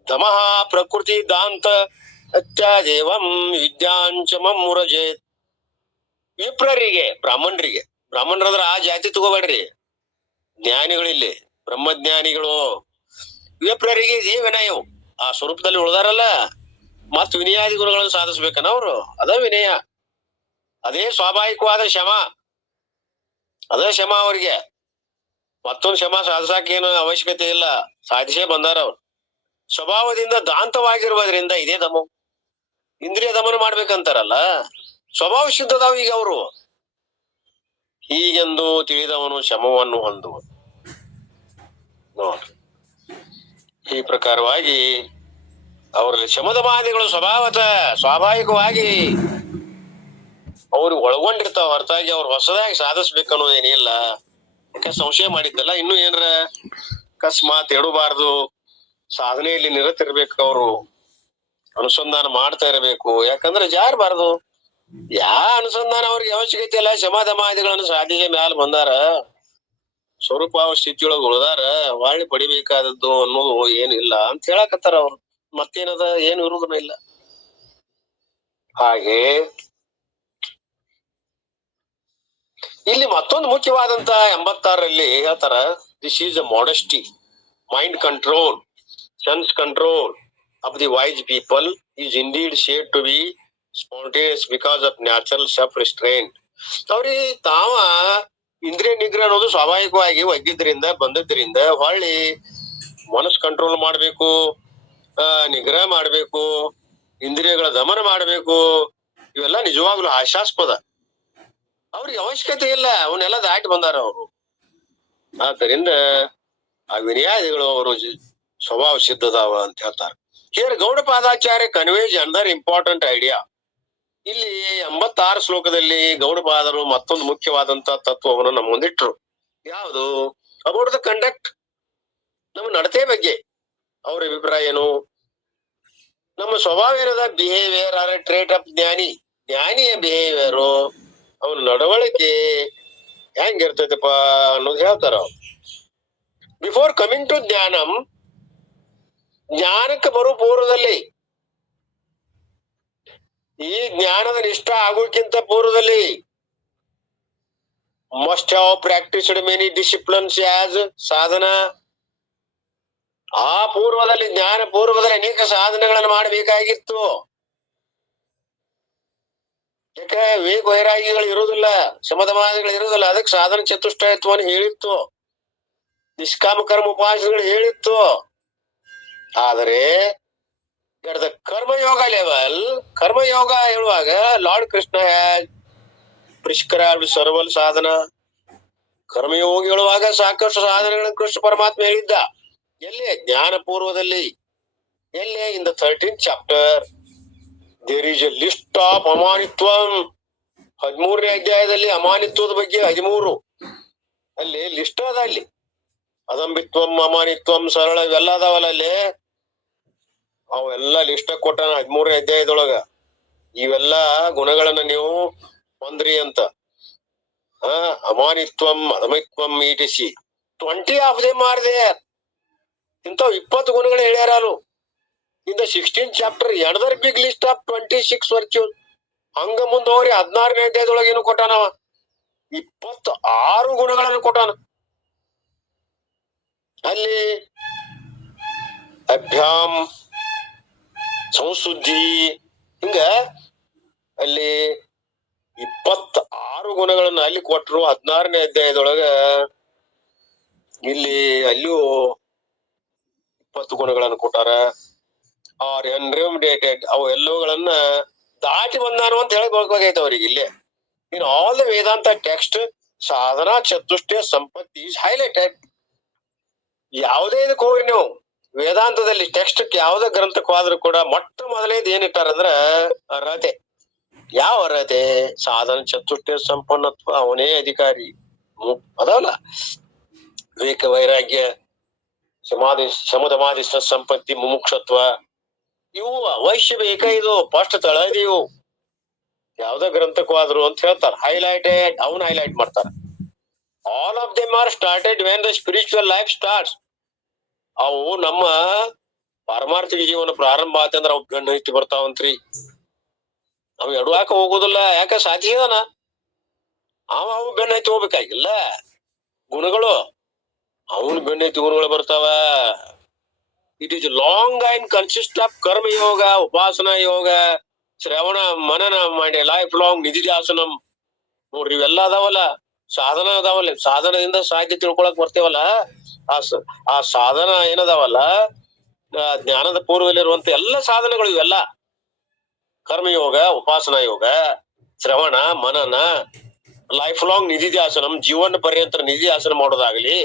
ದಮಃ ಪ್ರಕೃತಿ ದಾಂತ ಅತ್ಯಾದೇವಂ ವಿದ್ಯಾಂಚಮಂ ಮುರಜೇತ್. ವಿಪ್ರರಿಗೆ, ಬ್ರಾಹ್ಮಣರಂದ್ರ ಆ ಜಾತಿ ತಗೋಬೇಡ್ರಿ, ಜ್ಞಾನಿಗಳಿಲ್ಲಿ ಬ್ರಹ್ಮಜ್ಞಾನಿಗಳು. ವಿಪ್ರರಿಗೆ ಇದೇ ವಿನಯವು, ಆ ಸ್ವರೂಪದಲ್ಲಿ ಉಳ್ದಾರಲ್ಲ, ಮತ್ ವಿನಯಾದಿ ಗುಣಗಳನ್ನು ಸಾಧಿಸ್ಬೇಕನ ಅವ್ರು. ಅದ ವಿನಯ, ಅದೇ ಸ್ವಾಭಾವಿಕವಾದ ಶಮ, ಅದೇ ಶಮ. ಅವ್ರಿಗೆ ಮತ್ತೊಂದು ಶಮ ಸಾಧಿಸಾಕ ಏನು ಅವಶ್ಯಕತೆ ಇಲ್ಲ, ಸಾಧಿಸೇ ಬಂದಾರ ಅವ್ರು. ಸ್ವಭಾವದಿಂದ ದಾಂತವಾಗಿರುವುದರಿಂದ ಇದೇ ದಮ, ಇಂದ್ರಿಯ ದಮನ ಮಾಡ್ಬೇಕಂತಾರಲ್ಲ, ಸ್ವಭಾವ ಶುದ್ಧದಾವ ಈಗ ಅವರು. ಹೀಗೆಂದು ತಿಳಿದವನು ಶಮವನ್ನು ಹೊಂದುವನು. ನೋಡ್ರಿ, ಈ ಪ್ರಕಾರವಾಗಿ ಅವರಲ್ಲಿ ಶಮದಮಾದಿಗಳು ಸ್ವಾಭಾವಿಕವಾಗಿ ಅವ್ರಿಗೆ ಒಳಗೊಂಡಿರ್ತಾವ, ಹೊರತಾಗಿ ಅವ್ರು ಹೊಸದಾಗಿ ಸಾಧಿಸ್ಬೇಕನ್ನೋದೇನಿಲ್ಲ. ಯಾಕೆ ಸಂಶಯ ಮಾಡಿದ್ದಲ್ಲ, ಇನ್ನು ಏನ್ರ ಅಕಸ್ಮಾತ್ ಎಡಬಾರ್ದು, ಸಾಧನೆಯಲ್ಲಿ ನಿರತಿರ್ಬೇಕು, ಅವರು ಅನುಸಂಧಾನ ಮಾಡ್ತಾ ಇರಬೇಕು. ಯಾಕಂದ್ರೆ ಜಾರಬಾರ್ದು, ಅನುಸಂಧಾನ ಅವ್ರಿಗೆ ಅವಶ್ಯಕತೆ ಇಲ್ಲ. ಶಮದಮಾದಿಗಳನ್ನು ಸಾಧಿಗೆ ಮ್ಯಾಲ ಬಂದಾರ, ಸ್ವರೂಪ ಸ್ಥಿತಿಯೊಳಗೆ ಉಳ್ದಾರ, ಹೊಳ್ಳಿ ಪಡಿಬೇಕಾದದ್ದು ಅನ್ನೋದು ಏನಿಲ್ಲ ಅಂತ ಹೇಳಕತ್ತಾರ ಅವ್ರು. ಮತ್ತೇನದ, ಏನು ಇರುವುದನ್ನ ಇಲ್ಲ. ಹಾಗೆ ಇಲ್ಲಿ ಮತ್ತೊಂದು ಮುಖ್ಯವಾದಂತ 86ರಲ್ಲಿ ಹೇಳ್ತಾರ, this is a modesty, mind control, sense control of the wise people is indeed said to be spontaneous because of natural self restraint. ಅವ್ರಿಗೆ ತಾವ ಇಂದ್ರಿಯ ನಿಗ್ರಹ ಅನ್ನೋದು ಸ್ವಾಭಾವಿಕವಾಗಿ ಒಗ್ಗಿದ್ರಿಂದ ಬಂದದ್ರಿಂದ ಹೊಳ್ಳಿ ಮನಸ್ಸು ಕಂಟ್ರೋಲ್ ಮಾಡ್ಬೇಕು, ನಿಗ್ರಹ ಮಾಡ್ಬೇಕು, ಇಂದ್ರಿಯಗಳ ದಮನ ಮಾಡ್ಬೇಕು. ಇವೆಲ್ಲ ನಿಜವಾಗ್ಲೂ ಹಾಸ್ಯಾಸ್ಪದ, ಅವ್ರಿಗೆ ಅವಶ್ಯಕತೆ ಇಲ್ಲ, ಅವನ್ನೆಲ್ಲ ದಾಟಿ ಬಂದಾರ ಅವರು. ಆದ್ದರಿಂದ ಆ ವಿನಯಾದಿಗಳು ಅವರು ಸ್ವಭಾವ ಸಿದ್ಧದಾವ ಅಂತ ಹೇಳ್ತಾರೆ. ಹಿಯರ್ ಗೌಡಪಾದಾಚಾರ್ಯ ಕನ್ವೇಜ್ ಅಂದರ್ ಇಂಪಾರ್ಟೆಂಟ್ ಐಡಿಯಾ. ಇಲ್ಲಿ 86 ಶ್ಲೋಕದಲ್ಲಿ ಗೌಡಪಾದರು ಮತ್ತೊಂದು ಮುಖ್ಯವಾದಂತ ತತ್ವವನ್ನು ನಮ್ಮ ಮುಂದಿಟ್ರು. ಯಾವುದು? ಅಬೌಟ್ ದ ಕಂಡಕ್ಟ್, ನಮ್ಮ ನಡತೆ ಬಗ್ಗೆ ಅವ್ರ ಅಭಿಪ್ರಾಯ ಏನು? ನಮ್ಮ ಸ್ವಭಾವ ಏನದ? Behaviour are a trait of ಜ್ಞಾನಿ. ಜ್ಞಾನಿಯ ಬಿಹೇವಿಯರು, ಅವನ ನಡವಳಿಕೆ ಹೆಂಗಿರ್ತೈತಪ್ಪ ಅನ್ನೋದು ಹೇಳ್ತಾರ ಅವ್ರು. ಬಿಫೋರ್ ಕಮಿಂಗ್ ಟು ಜ್ಞಾನಂ, ಜ್ಞಾನಕ್ಕೆ ಬರೋ ಪೂರ್ವದಲ್ಲಿ, ಈ ಜ್ಞಾನದ ನಿಷ್ಠ ಆಗೋಕ್ಕಿಂತ ಪೂರ್ವದಲ್ಲಿ, must have practised many disciplines as ಸಾಧನ. ಆ ಪೂರ್ವದಲ್ಲಿ, ಜ್ಞಾನ ಪೂರ್ವದಲ್ಲಿ ಅನೇಕ ಸಾಧನೆಗಳನ್ನು ಮಾಡಬೇಕಾಗಿತ್ತು. ಯಾಕೆ? ವೇಗ ವೈರಾಗಿಗಳು ಇರುವುದಿಲ್ಲ, ಶಮದಮಾದಿಗಳು ಇರುವುದಿಲ್ಲ, ಅದಕ್ಕೆ ಸಾಧನ ಚತುಷ್ಟಯತ್ವವನ್ನು ಹೇಳಿತ್ತು, ನಿಷ್ಕಾಮ ಕರ್ಮ ಉಪಾಸನೆಗಳು ಹೇಳಿತ್ತು. ಆದರೆ ದ ಕರ್ಮಯೋಗ ಲೆವೆಲ್, ಕರ್ಮಯೋಗ ಹೇಳುವಾಗ ಲಾರ್ಡ್ ಕೃಷ್ಣ ಪ್ರಿಸ್ಕ್ರೈಬ್ಡ್ ಸರ್ವಲ್ ಸಾಧನ. ಕರ್ಮಯೋಗ ಹೇಳುವಾಗ ಸಾಕಷ್ಟು ಸಾಧನೆಗಳನ್ನು ಕೃಷ್ಣ ಪರಮಾತ್ಮ ಹೇಳಿದ್ದ. ಎಲ್ಲಿ? ಜ್ಞಾನ ಪೂರ್ವದಲ್ಲಿ. ಎಲ್ಲಿ? In the 13th chapter there is a list of ಅಮಾನಿತ್ವಂ. 13ನೇ ಅಧ್ಯಾಯದಲ್ಲಿ ಅಮಾನಿತ್ವದ ಬಗ್ಗೆ 13 ಅಲ್ಲಿ ಲಿಸ್ಟ್ ಅದ. ಅಲ್ಲಿ ಅದಂಬಿತ್ವಂ, ಅಮಾನಿತ್ವಂ, ಸರಳ, ಇವೆಲ್ಲ ಅದಾವಲ್ಲ ಅಲ್ಲಿ. ಅವೆಲ್ಲ ಲಿಸ್ಟ್ ಕೊಟ್ಟಾನ 13ನೇ ಅಧ್ಯಾಯದೊಳಗ. ಇವೆಲ್ಲ ಗುಣಗಳನ್ನ ನೀವು ಹೊಂದ್ರಿ ಅಂತ. ಅಮಾನಿತ್ವಂ, ಅಧಮಿತ್ವಂ, ETC 20 of them are there. ಇಂಥವ್ 20 ಗುಣಗಳು ಹೇಳ್ಯಾರ. In the 16th chapter another big list of 26 virtues. ಹಂಗ ಮುಂದ್ ಹೋಗ್ರಿ 16ನೇ ಅಧ್ಯಾಯದೊಳಗೆ ಏನು ಕೊಟ್ಟಾನವ? 26 ಗುಣಗಳನ್ನು ಕೊಟ್ಟಾನ. ಅಲ್ಲಿ ಅಭ್ಯಾಂ, ಸಂಶುದ್ಧಿ, ಹಿಂಗ ಅಲ್ಲಿ 26 ಗುಣಗಳನ್ನ ಅಲ್ಲಿ ಕೊಟ್ಟರು 16ನೇ ಅಧ್ಯಾಯದೊಳಗ. ಇಲ್ಲಿ ಅಲ್ಲಿಯೂ 20 ಗುಣಗಳನ್ನು ಕೊಟ್ಟಾರ. ಆರ್ ಎನ್ರಿಮ್ಡೇಟೆಡ್, ಅವು ಎಲ್ಲವುಗಳನ್ನ ದಾಟಿ ಬಂದಾನು ಅಂತ ಹೇಳಬೇಕಾಗೈತೆ ಅವ್ರಿಗೆ ಇಲ್ಲೇ. In all the Vedanta text sadhana chatushtaya sampatti is highlighted. ಯಾವುದೇ ಇದಕ್ಕೆ ಹೋಗ್ರಿ ನೀವು ವೇದಾಂತದಲ್ಲಿ ಟೆಕ್ಸ್ಟ್ ಯಾವುದೇ ಗ್ರಂಥಕ್ಕಾದ್ರೂ ಕೂಡ ಮೊಟ್ಟ ಮೊದಲೇದು ಏನಿಟ್ಟಾರಂದ್ರ ಅರ್ಹತೆ. ಯಾವ ಅರ್ಹತೆ? ಸಾಧನ ಚತುಷ್ಟಯ ಸಂಪನ್ನತ್ವ, ಅವನೇ ಅಧಿಕಾರಿ. ಅದಲ್ಲ ವಿವೇಕ ವೈರಾಗ್ಯ ಶಮದಮಾದಿ ಸಂಪತ್ತಿ ಮುಮುಕ್ಷತ್ವ, ಇವು ಅವಶ್ಯ ಬೇಕ. ಇದು ಫಸ್ಟ್ ತಳದಿವು ಯಾವ್ದೋ ಗ್ರಂಥಕ್ಕಾದ್ರು ಅಂತ ಹೇಳ್ತಾರ. ಹೈಲೈಟೆಡ್, ಅವನ್ ಹೈಲೈಟ್ ಮಾಡ್ತಾರ. All of them are started when the spiritual life starts. ಅವು ನಮ್ಮ ಪಾರಮಾರ್ಥಿಕ ಜೀವನ ಪ್ರಾರಂಭ ಆತಂದ್ರ ಅವ್ ಗಂಡ ಐತಿ ಬರ್ತಾವಂತ್ರಿ. ಅವ್ ಎಡುವಾಕ ಹೋಗುದಿಲ್ಲ. ಯಾಕ? ಸಾಧ್ಯ ಇದಾನ ಅವು ಬೆನ್ನ ಐತಿ ಹೋಗ್ಬೇಕಾಗಿಲ್ಲ. ಗುಣಗಳು ಅವನ್ ಬೆನ್ನ ಐತಿ ಗುಣಗಳು ಬರ್ತಾವ. It is long and consist of ಕರ್ಮ ಯೋಗ, ಉಪಾಸನಾ ಯೋಗ, ಶ್ರವಣ ಮನನ ಮಾಡಿ ಲೈಫ್ ಲಾಂಗ್ ನಿಧಿಧ್ಯಾಸನಂ. ನೋಡ್ರಿ ಇವೆಲ್ಲ ಅದಾವಲ್ಲ, ಸಾಧನ ಅದಾವಲ್ಲ. ಸಾಧನದಿಂದ ಸಾಧ್ಯ ತಿಳ್ಕೊಳಕ್ ಬರ್ತೇವಲ್ಲ, ಆ ಸಾಧನ ಏನದಾವಲ್ಲ, ಜ್ಞಾನದ ಪೂರ್ವದಲ್ಲಿರುವಂತ ಎಲ್ಲ ಸಾಧನಗಳು ಇವೆಲ್ಲ. ಕರ್ಮಯೋಗ, ಉಪಾಸನಾ ಯೋಗ, ಶ್ರವಣ ಮನನ, ಲೈಫ್ ಲಾಂಗ್ ನಿಧಿಧ್ಯಾಸನಂ, ಜೀವನ ಪರ್ಯಂತರ ನಿಧಿಧ್ಯಾಸನ ಮಾಡೋದಾಗ್ಲಿ,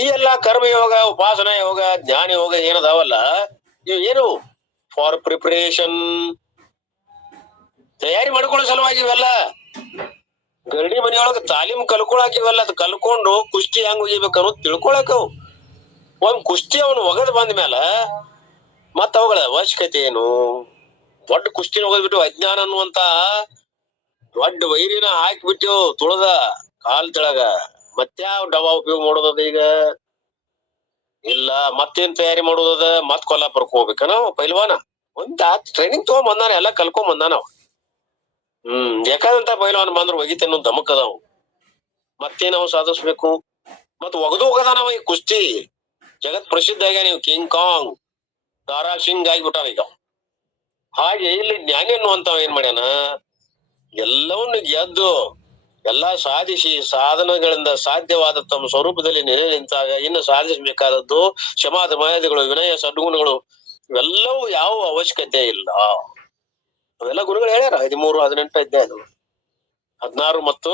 ಈ ಎಲ್ಲ ಕರ್ಮಯೋಗ, ಉಪಾಸನಾ ಯೋಗ, ಜ್ಞಾನ ಯೋಗ ಏನದಾವಲ್ಲ, ಇವು ಏನು ಫಾರ್ ಪ್ರಿಪರೇಷನ್, ತಯಾರಿ ಮಾಡ್ಕೊಳ್ಳೋ ಸಲುವಾಗಿ ಇವೆಲ್ಲ. ಗರಡಿ ಮನೆಯೊಳಗ ತಾಲೀಮ್ ಕಲ್ಕೊಳಕ್ ಇವೆಲ್ಲ. ಅದ್ ಕಲ್ಕೊಂಡು ಕುಸ್ತಿ ಹೆಂಗ್ ಒಗಿಬೇಕು ಅನ್ನೋದು ತಿಳ್ಕೊಳಕ್. ಒಂದ್ ಕುಸ್ತಿ ಅವನು ಒಗದ್ ಬಂದ ಮ್ಯಾಲ ಮತ್ತ ಅವುಗಳ ಅವಶ್ಯಕತೆ ಏನು? ದೊಡ್ಡ ಕುಸ್ತಿನ ಒಗದ್ಬಿಟ್ಟು ಅಜ್ಞಾನ ಅನ್ನುವಂತ ದೊಡ್ಡ ವೈರಿನ ಹಾಕಿಬಿಟ್ಟು ತುಳದ ಕಾಲ್ ತೆಳಗ ಮತ್ಯಾವ ಡವಾ ಉಪಯೋಗ ಮಾಡೋದದ ಈಗ? ಇಲ್ಲ. ಮತ್ತೇನ್ ತಯಾರಿ ಮಾಡೋದದ? ಮತ್ ಕೊಲ್ಲಾಪುರಕ್ ಹೋಗ್ಬೇಕ ನಾವು ಪೈಲ್ವಾನ. ಒಂದ್ ಟ್ರೈನಿಂಗ್ ತಗೊಂಡ್ ಬಂದಾನ, ಎಲ್ಲಾ ಕಲ್ಕೊಂಡ್ ಬಂದಾನ ಅವ. ಬೇಕಾದಂತ ಪೈಲ್ವಾನ ಬಂದ್ರ ಒಗಿತೇನು ದಮಕ್ ಅದಾವ. ಮತ್ತೇನ್ ಅವ್ ಸಾಧಿಸ್ಬೇಕು? ಮತ್ ಒಗದು ಹೋಗದಾನವ ಈ ಕುಸ್ತಿ. ಜಗತ್ ಪ್ರಸಿದ್ಧ ಆಗ್ಯ. ನೀವು ಕಿಂಗ್ ಕಾಂಗ್ ದಾರಾ ಸಿಂಗ್ ಆಗಿಬಿಟ್ಟಾನ ಈಗ. ಹಾಗೆ ಇಲ್ಲಿ ಜ್ಞಾನಿ ಅನ್ನುವಂತಾವ ಏನ್ ಮಾಡ್ಯಾನ? ಎಲ್ಲವನ್ನ ಗೆದ್ದು ಎಲ್ಲಾ ಸಾಧಿಸಿ ಸಾಧನಗಳಿಂದ ಸಾಧ್ಯವಾದ ತಮ್ಮ ಸ್ವರೂಪದಲ್ಲಿ ನೆಲೆ ನಿಂತಾಗ ಇನ್ನು ಸಾಧಿಸಬೇಕಾದದ್ದು ಶಮಾಧ ಮರ್ಯಾದೆಗಳು, ವಿನಯ ಸದ್ಗುಣಗಳು, ಇವೆಲ್ಲವೂ ಯಾವ ಅವಶ್ಯಕತೆ ಇಲ್ಲ. ಅವೆಲ್ಲ ಗುರುಗಳು ಹೇಳ್ಯಾರ. 13, 18 ಅಧ್ಯಾಯಗಳು, 16 ಮತ್ತು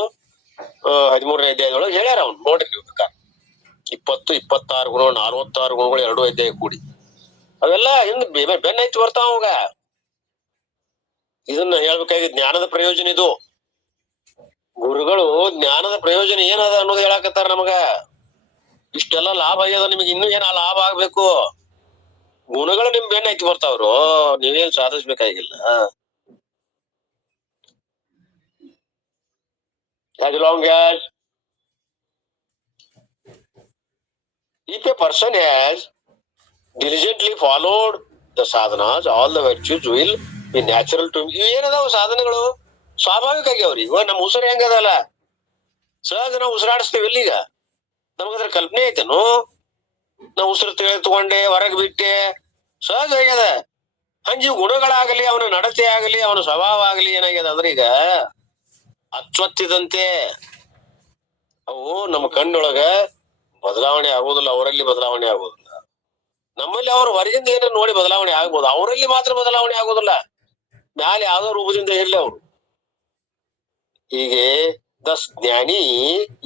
13ನೇ ಅಧ್ಯಾಯಗಳು ಹೇಳ್ಯಾರ. ಅವ್ನು ನೋಡ್ರಿ ನೀವು ಬೇಕಾದ್ರೆ 20, 26 ಗುಣಗಳು, 46 ಗುಣಗಳು 2 ಅಧ್ಯಾಯ ಕೂಡಿ ಅವೆಲ್ಲ ಹಿಂದ್ ಬೆನ್ನೈತಿ ಬರ್ತಾವ ಅವಾಗ. ಇದನ್ನ ಹೇಳ್ಬೇಕಾಗಿ ಜ್ಞಾನದ ಪ್ರಯೋಜನ ಇದು. ಗುರುಗಳು ಜ್ಞಾನದ ಪ್ರಯೋಜನ ಏನದ ಅನ್ನೋದು ಹೇಳಾಕತ್ತಾರ ನಮಗ. ಇಷ್ಟೆಲ್ಲ ಲಾಭ ಆಗ್ಯದ, ನಿಮಗೆ ಇನ್ನೂ ಏನ ಲಾಭ ಆಗ್ಬೇಕು? ಗುಣಗಳು ನಿಮ್ ಬೆನ್ನ ಐತಿ ಬರ್ತಾವ್ರು, ನೀವೇನ್ ಸಾಧಿಸ್ಬೇಕಾಗಿಲ್ಲ. as long as if a person has diligently followed the sadhanas, all the virtues will be natural to him. ಏನದಾವ ಸಾಧನೆಗಳು? ಸ್ವಾಭಾವಿಕ ಆಗ್ಯಾವ್ರಿ. ಇವಾಗ ನಮ್ ಉಸಿರು ಹೆಂಗದಲ್ಲ, ಸಹಜ ನಾವು ಉಸಿರಾಡಿಸ್ತೇವೆ. ಎಲ್ಲಿಗ ನಮಗದ್ರ ಕಲ್ಪನೆ ಐತೇನು? ನಾವು ಉಸಿರು ತಗೊಂಡೆ ಹೊರಗೆ ಬಿಟ್ಟೆ, ಸಹಜ ಆಗ್ಯದ. ಹಂಗಿ ಗುಣಗಳಾಗಲಿ, ಅವನ ನಡತೆ ಆಗಲಿ, ಅವನ ಸ್ವಭಾವ ಆಗಲಿ ಏನಾಗ್ಯದ ಅಂದ್ರೆ ಈಗ ಅಚ್ಚೊತ್ತಿದಂತೆ ಅವು ನಮ್ಮ ಕಣ್ಣೊಳಗ ಬದಲಾವಣೆ ಆಗುದಿಲ್ಲ. ಅವರಲ್ಲಿ ಬದಲಾವಣೆ ಆಗುದಿಲ್ಲ. ನಮ್ಮಲ್ಲಿ ಅವ್ರ ಹೊರಗಿಂದ ಏನಾರ ನೋಡಿ ಬದಲಾವಣೆ ಆಗ್ಬೋದು, ಅವರಲ್ಲಿ ಮಾತ್ರ ಬದಲಾವಣೆ ಆಗುದಿಲ್ಲ. ಮ್ಯಾಲೆ ಯಾವ್ದೋ ರೂಪದಿಂದ ಇರ್ಲಿ ಅವರು. ಹೀಗೆ ದ ಜ್ಞಾನಿ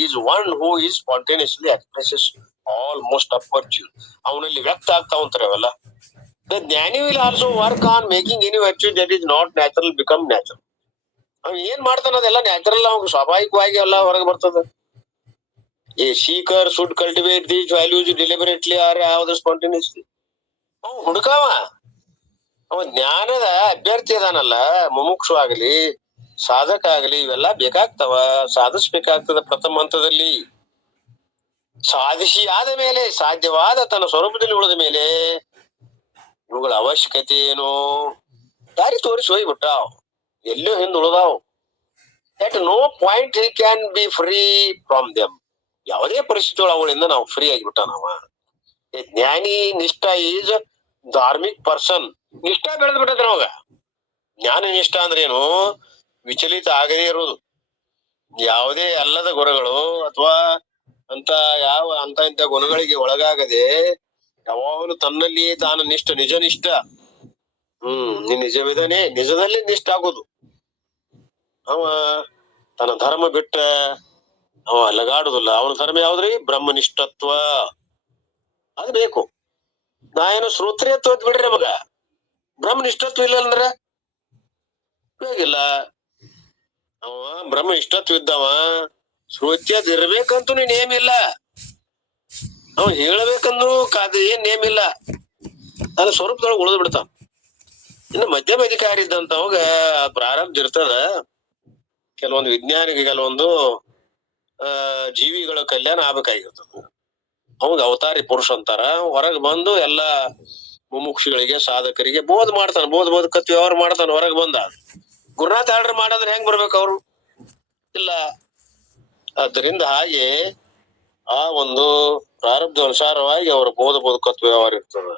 is one who is spontaneously expresses all most of virtue. ಅವನಲ್ಲಿ ವ್ಯಕ್ತ ಆಗ್ತಾ ಅಂತಾರೆ ಅವೆಲ್ಲ. ದ ಜ್ಞಾನಿ will also work on making any virtue that is not natural become natural. ಅವ್ ಏನ್ ಮಾಡ್ತಾನ ಅದೆಲ್ಲ ನ್ಯಾಚುರಲ್, ಅವ್ನು ಸ್ವಾಭಾವಿಕವಾಗಿ ಎಲ್ಲ ಹೊರಗೆ ಬರ್ತದ. A seeker should cultivate these values deliberately or have the spontaneously. ಅವ್ ಹುಡುಕಾವ. ಅವ ಜ್ಞಾನದ ಅಭ್ಯರ್ಥಿ ಅದಾನಲ್ಲ, ಮುಮುಕ್ಷು ಆಗಲಿ ಸಾಧಕ ಆಗಲಿ, ಇವೆಲ್ಲ ಬೇಕಾಗ್ತಾವ, ಸಾಧಿಸ್ಬೇಕಾಗ್ತದ. ಪ್ರಥಮ ಹಂತದಲ್ಲಿ ಸಾಧಿಸಿ ಆದ ಮೇಲೆ, ಸಾಧ್ಯವಾದ ತನ್ನ ಸ್ವರೂಪದಲ್ಲಿ ಉಳಿದ ಮೇಲೆ ಇವುಗಳ ಅವಶ್ಯಕತೆ ಏನು? ದಾರಿ ತೋರಿಸಿ ಹೋಗ್ಬಿಟ್ಟಾವ್, ಎಲ್ಲೋ ಹಿಂದ್ ಉಳಿದಾವ್. At no point he can be free from them. ಯಾವುದೇ ಪರಿಸ್ಥಿತಿ ಅವುಗಳಿಂದ ನಾವು ಫ್ರೀ ಆಗಿಬಿಟ್ಟ ನಾವ. ಜ್ಞಾನಿ ನಿಷ್ಠ ಈಸ್ ಧಾರ್ಮಿಕ್ ಪರ್ಸನ್. ನಿಷ್ಠ ಬೆಳೆದ್ ಬಿಟ್ಟದ್ರ ಅವಾಗ. ಜ್ಞಾನ ನಿಷ್ಠ ಅಂದ್ರೆ ಏನು? ವಿಚಲಿತ ಆಗದೇ ಇರುವುದು. ಯಾವುದೇ ಅಲ್ಲದ ಗುಣಗಳು ಅಥವಾ ಅಂತ ಇಂಥ ಗುಣಗಳಿಗೆ ಒಳಗಾಗದೆ ಯಾವಾಗಲೂ ತನ್ನಲ್ಲಿ ತಾನು ನಿಷ್ಠ, ನಿಜ ನಿಷ್ಠ ನೀನ್ ನಿಜವಿದಾನೆ, ನಿಜದಲ್ಲಿ ನಿಷ್ಠ ಆಗೋದು. ಅವ ತನ್ನ ಧರ್ಮ ಬಿಟ್ಟ ಅವ ಅಲಗಾಡುದಿಲ್ಲ. ಅವನ ಧರ್ಮ ಯಾವ್ದ್ರಿ? ಬ್ರಹ್ಮನಿಷ್ಠತ್ವ. ಅದ್ ಬೇಕು. ನಾ ಏನು ಶ್ರೋತ್ರಿಯತ್ವ ಬಿಡ್ರಿ ಮಗ, ಬ್ರಹ್ಮನಿಷ್ಠತ್ವ ಇಲ್ಲ ಅಂದ್ರ ಉಪಯೋಗಿಲ್ಲ. ಅವ ಬ್ರಹ್ಮನಿಷ್ಠತ್ವ ಇದ್ದವ ಶ್ರೋತ್ಯದ್ ಇರ್ಬೇಕಂತೂ ನೀನ್ ನೇಮಿಲ್ಲ. ಅವ ಹೇಳ್ಬೇಕಂದ್ರು ಏನ್ ನೇಮಿಲ್ಲ. ಅದ್ರ ಸ್ವರೂಪದೊಳಗೆ ಉಳಿದು ಬಿಡ್ತಾವ. ಇನ್ನು ಮಧ್ಯಮ ಅಧಿಕಾರಿ ಇದ್ದಂತವಾಗ ಪ್ರಾರಂಭ ಇರ್ತದ. ಕೆಲವೊಂದು ವಿಜ್ಞಾನಿಗೆ ಕೆಲವೊಂದು ಜೀವಿಗಳ ಕಲ್ಯಾಣ ಆಗ್ಬೇಕಾಗಿರ್ತದ. ಅವಾಗ ಅವತಾರಿ ಪುರುಷ ಅಂತಾರ. ಹೊರಗೆ ಬಂದು ಎಲ್ಲಾ ಮುಮುಕ್ಷಿಗಳಿಗೆ ಸಾಧಕರಿಗೆ ಬೋಧ ಮಾಡ್ತಾನ. ಬೋಧ ಕತ್ತಿ ವ್ಯವಹಾರ ಮಾಡ್ತಾನ. ಹೊರಗೆ ಬಂದ ಗುರುನಾಥ ಆರ್ಡರ್ ಮಾಡಾದ್ರೆ ಹೆಂಗ್ ಬರ್ಬೇಕು ಅವ್ರು? ಇಲ್ಲ. ಆದ್ದರಿಂದ ಹಾಗೆ ಆ ಒಂದು ಪ್ರಾರಬ್ಧ ಅನುಸಾರವಾಗಿ ಅವರ ಬೋಧಕತ್ವ ವ್ಯವಹಾರ ಇರ್ತದ.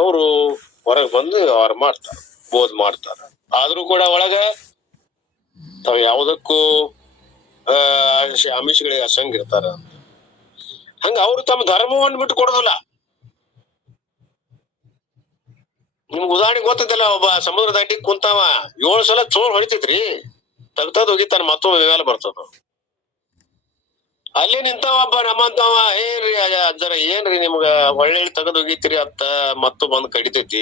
ಅವರು ಹೊರಗೆ ಬಂದು ವ್ಯವಹಾರ ಮಾಡ್ತಾರ, ಬೋಧ ಮಾಡ್ತಾರ. ಆದ್ರೂ ಕೂಡ ಒಳಗ ತಾವ್ ಯಾವುದಕ್ಕೂ ಆಮಿಷಗಳಿಗೆ ಅಸಂಗ ಇರ್ತಾರ. ಹಂಗ ಅವ್ರು ತಮ್ಮ ಧರ್ಮವನ್ನು ಬಿಟ್ಟು ಕೊಡೋದಿಲ್ಲ. ನಿಮ್ಗೆ ಉದಾಹರಣೆ ಗೊತ್ತದಲ್ಲ, ಒಬ್ಬ ಸಮುದ್ರ ದಂಡಿ ಕುಂತಾವ 7 ಸಲ ಚೋರ್ ಹೊಡಿತೈತ್ರಿ, ತಗ್ತದ್ ಹೋಗಿತಾನ, ಮತ್ತೊಮ್ಮೆ ಮೇಲೆ ಬರ್ತದ. ಅಲ್ಲಿ ನಿಂತಾವ ಒಬ್ಬ ನಮ್ಮಂತವ, ಏನ್ರಿ ಅಜ್ಜರ ಏನ್ರಿ ನಿಮ್ಗ ಒಳ್ಳೆ ತಗದ್ ಹೋಗಿತ್ರಿ ಅತ್ತ ಮತ್ತು ಬಂದ್ ಕಡಿತೈತಿ.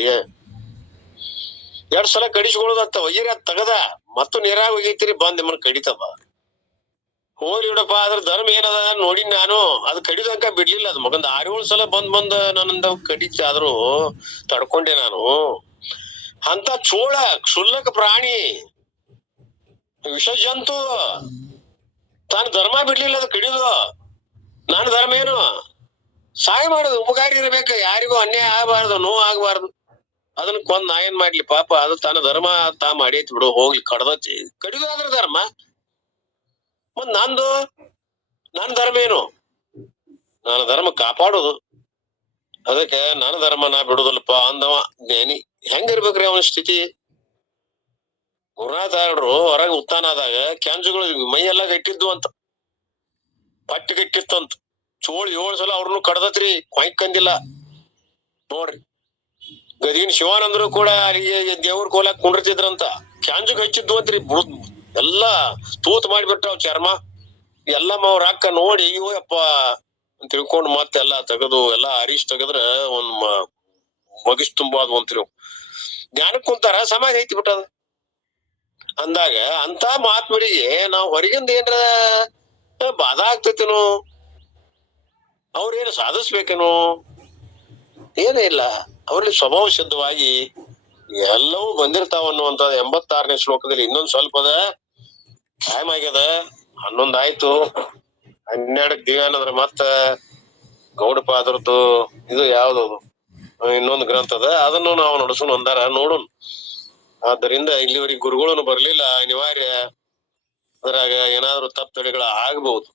2 ಸಲ ಕಡಿಸ್ಕೊಳ್ಳೋದತ್ತ ಒಯ್ಯಿರಿ ಅದ್ ತಗದ ಮತ್ತು ನೀರಾಗ ಹೋಗಿತ್ರಿ ಬಂದ್ ನಿಮ್ಮನ್ನ ಕಡಿತದ. ಹೋಗ್ಲಿ ಬಿಡಪ್ಪ, ಅದ್ರ ಧರ್ಮ ಏನದ ನೋಡಿ ನಾನು. ಅದ್ ಕಡಿದಂಕ ಬಿಡ್ಲಿಲ್ಲ. ಅದ್ ಮಗಂದ 6-7 ಸಲ ಬಂದ್ ನನ್ನಂದ ಕಡಿತ, ಆದ್ರೂ ತಡ್ಕೊಂಡೆ ನಾನು. ಅಂತ ಚೋಳ ಕ್ಷುಲ್ಲಕ ಪ್ರಾಣಿ, ವಿಷ ಜಂತು, ತಾನು ಧರ್ಮ ಬಿಡ್ಲಿಲ್ಲ, ಅದು ಕಡಿದು. ನಾನು ಧರ್ಮ ಏನು? ಸಹಾಯ ಮಾಡೋದು, ಉಪಕಾರಿ ಇರ್ಬೇಕು, ಯಾರಿಗೂ ಅನ್ಯಾಯ ಆಗಬಾರ್ದು, ನೋವು ಆಗಬಾರ್ದು. ಅದನ್ನ ಕೊಂದ್ ನಾ ಏನ್ ಮಾಡ್ಲಿ ಪಾಪ, ಅದು ತನ್ನ ಧರ್ಮ ತಾ ಮಾಡೈತಿ ಬಿಡು, ಹೋಗ್ಲಿ, ಕಡ್ದತಿ. ಕಡಿದು ಆದ್ರ ಧರ್ಮ. ಮತ್ ನನ್ ಧರ್ಮ ಏನು? ನನ್ನ ಧರ್ಮ ಕಾಪಾಡೋದು. ಅದಕ್ಕೆ ನನ್ನ ಧರ್ಮ ನಾ ಬಿಡುದಿಲ್ಲಪ್ಪ ಅಂದವ ಜ್ಞಾನಿ. ಹೆಂಗಿರ್ಬೇಕ್ರಿ ಅವನ ಸ್ಥಿತಿ? ಗುರುನಾಥ ಹೊರಗೆ ಉತ್ಥಾನ ಆದಾಗ ಕ್ಯಾಂಜುಗಳು ಮೈ ಎಲ್ಲ ಗಟ್ಟಿದ್ದು ಅಂತ, ಪಟ್ಟಿ ಗಟ್ಟಿತ್ತಂತ. ಚೋಳ್ 7 ಸಲ ಅವ್ರನ್ನು ಕಡ್ದತ್ರಿ, ಕೊಯ್ಕಂದಿಲ್ಲ ನೋಡ್ರಿ. ಗದಗಿನ ಶಿವಾನಂದರು ಕೂಡ ಅಲ್ಲಿಗೆ ದೇವ್ರ ಕೋಲಾಕ್ ಕುಂಡಿರ್ತಿದ್ರಂತ. ಕ್ಯಾಂಜುಗ್ ಹಚ್ಚಿದ್ವು ಅಂತ್ರಿ, ಎಲ್ಲಾ ತೂತ್ ಮಾಡಿಬಿಟ್ಟಾವ್ ಚರ್ಮ. ಎಲ್ಲಮ್ಮ ಅವ್ರ ಅಕ್ಕ ನೋಡಿ ಅಯ್ಯೋ ಯಪ್ಪ ತಿಳ್ಕೊಂಡ್ ಮತ್ತೆಲ್ಲಾ ತೆಗದು ಎಲ್ಲಾ ಅರಿಶ್ ತೆಗದ್ರ ಒಂದ್ ಮಗಿಸ್ ತುಂಬಾದ್ ಅಂತ್ರಿ. ಜ್ಞಾನಕ್ ಕುಂತಾರ, ಸಮಾಧಿ ಐತಿ ಬಿಟ್ಟದ. ಅಂದಾಗ ಅಂತ ಮಹಾತ್ಮರಿಗೆ ನಾವ್ ಹೊರಗಿಂದ ಏನ್ರ ಬಾಧ ಆಗ್ತೈತೇನೋ, ಅವ್ರೇನು ಸಾಧಿಸ್ಬೇಕೇನೋ? ಏನೇ ಇಲ್ಲ. ಅವರಲ್ಲಿ ಸ್ವಭಾವ ಸಿದ್ಧವಾಗಿ ಎಲ್ಲವೂ ಬಂದಿರ್ತಾವ ಅನ್ನುವಂತ 86ನೇ ಶ್ಲೋಕದಲ್ಲಿ ಇನ್ನೊಂದ್ ಸ್ವಲ್ಪದ ಟೈಮ್ ಆಗ್ಯದ. 11 ಆಯ್ತು. 12ಕ್ಕೆ ದಿವ್ಯಾನಂದ್ರ ಮತ್ತ ಗೌಡಪಾದರದ್ದು ಇದು ಯಾವ್ದದು ಇನ್ನೊಂದು ಗ್ರಂಥ ಅದ, ಅದನ್ನು ನಾವು ನಡೆಸೋಣ ಅಂದಾರ, ನೋಡೋಣ. ಆದ್ದರಿಂದ ಇಲ್ಲಿವರೆಗೆ ಗುರುಗಳನ್ನು ಬರ್ಲಿಲ್ಲ, ಅನಿವಾರ್ಯ. ಅದ್ರಾಗ ಏನಾದ್ರು ತಪ್ಪು ತಡೆಗಳ ಆಗ್ಬಹುದು.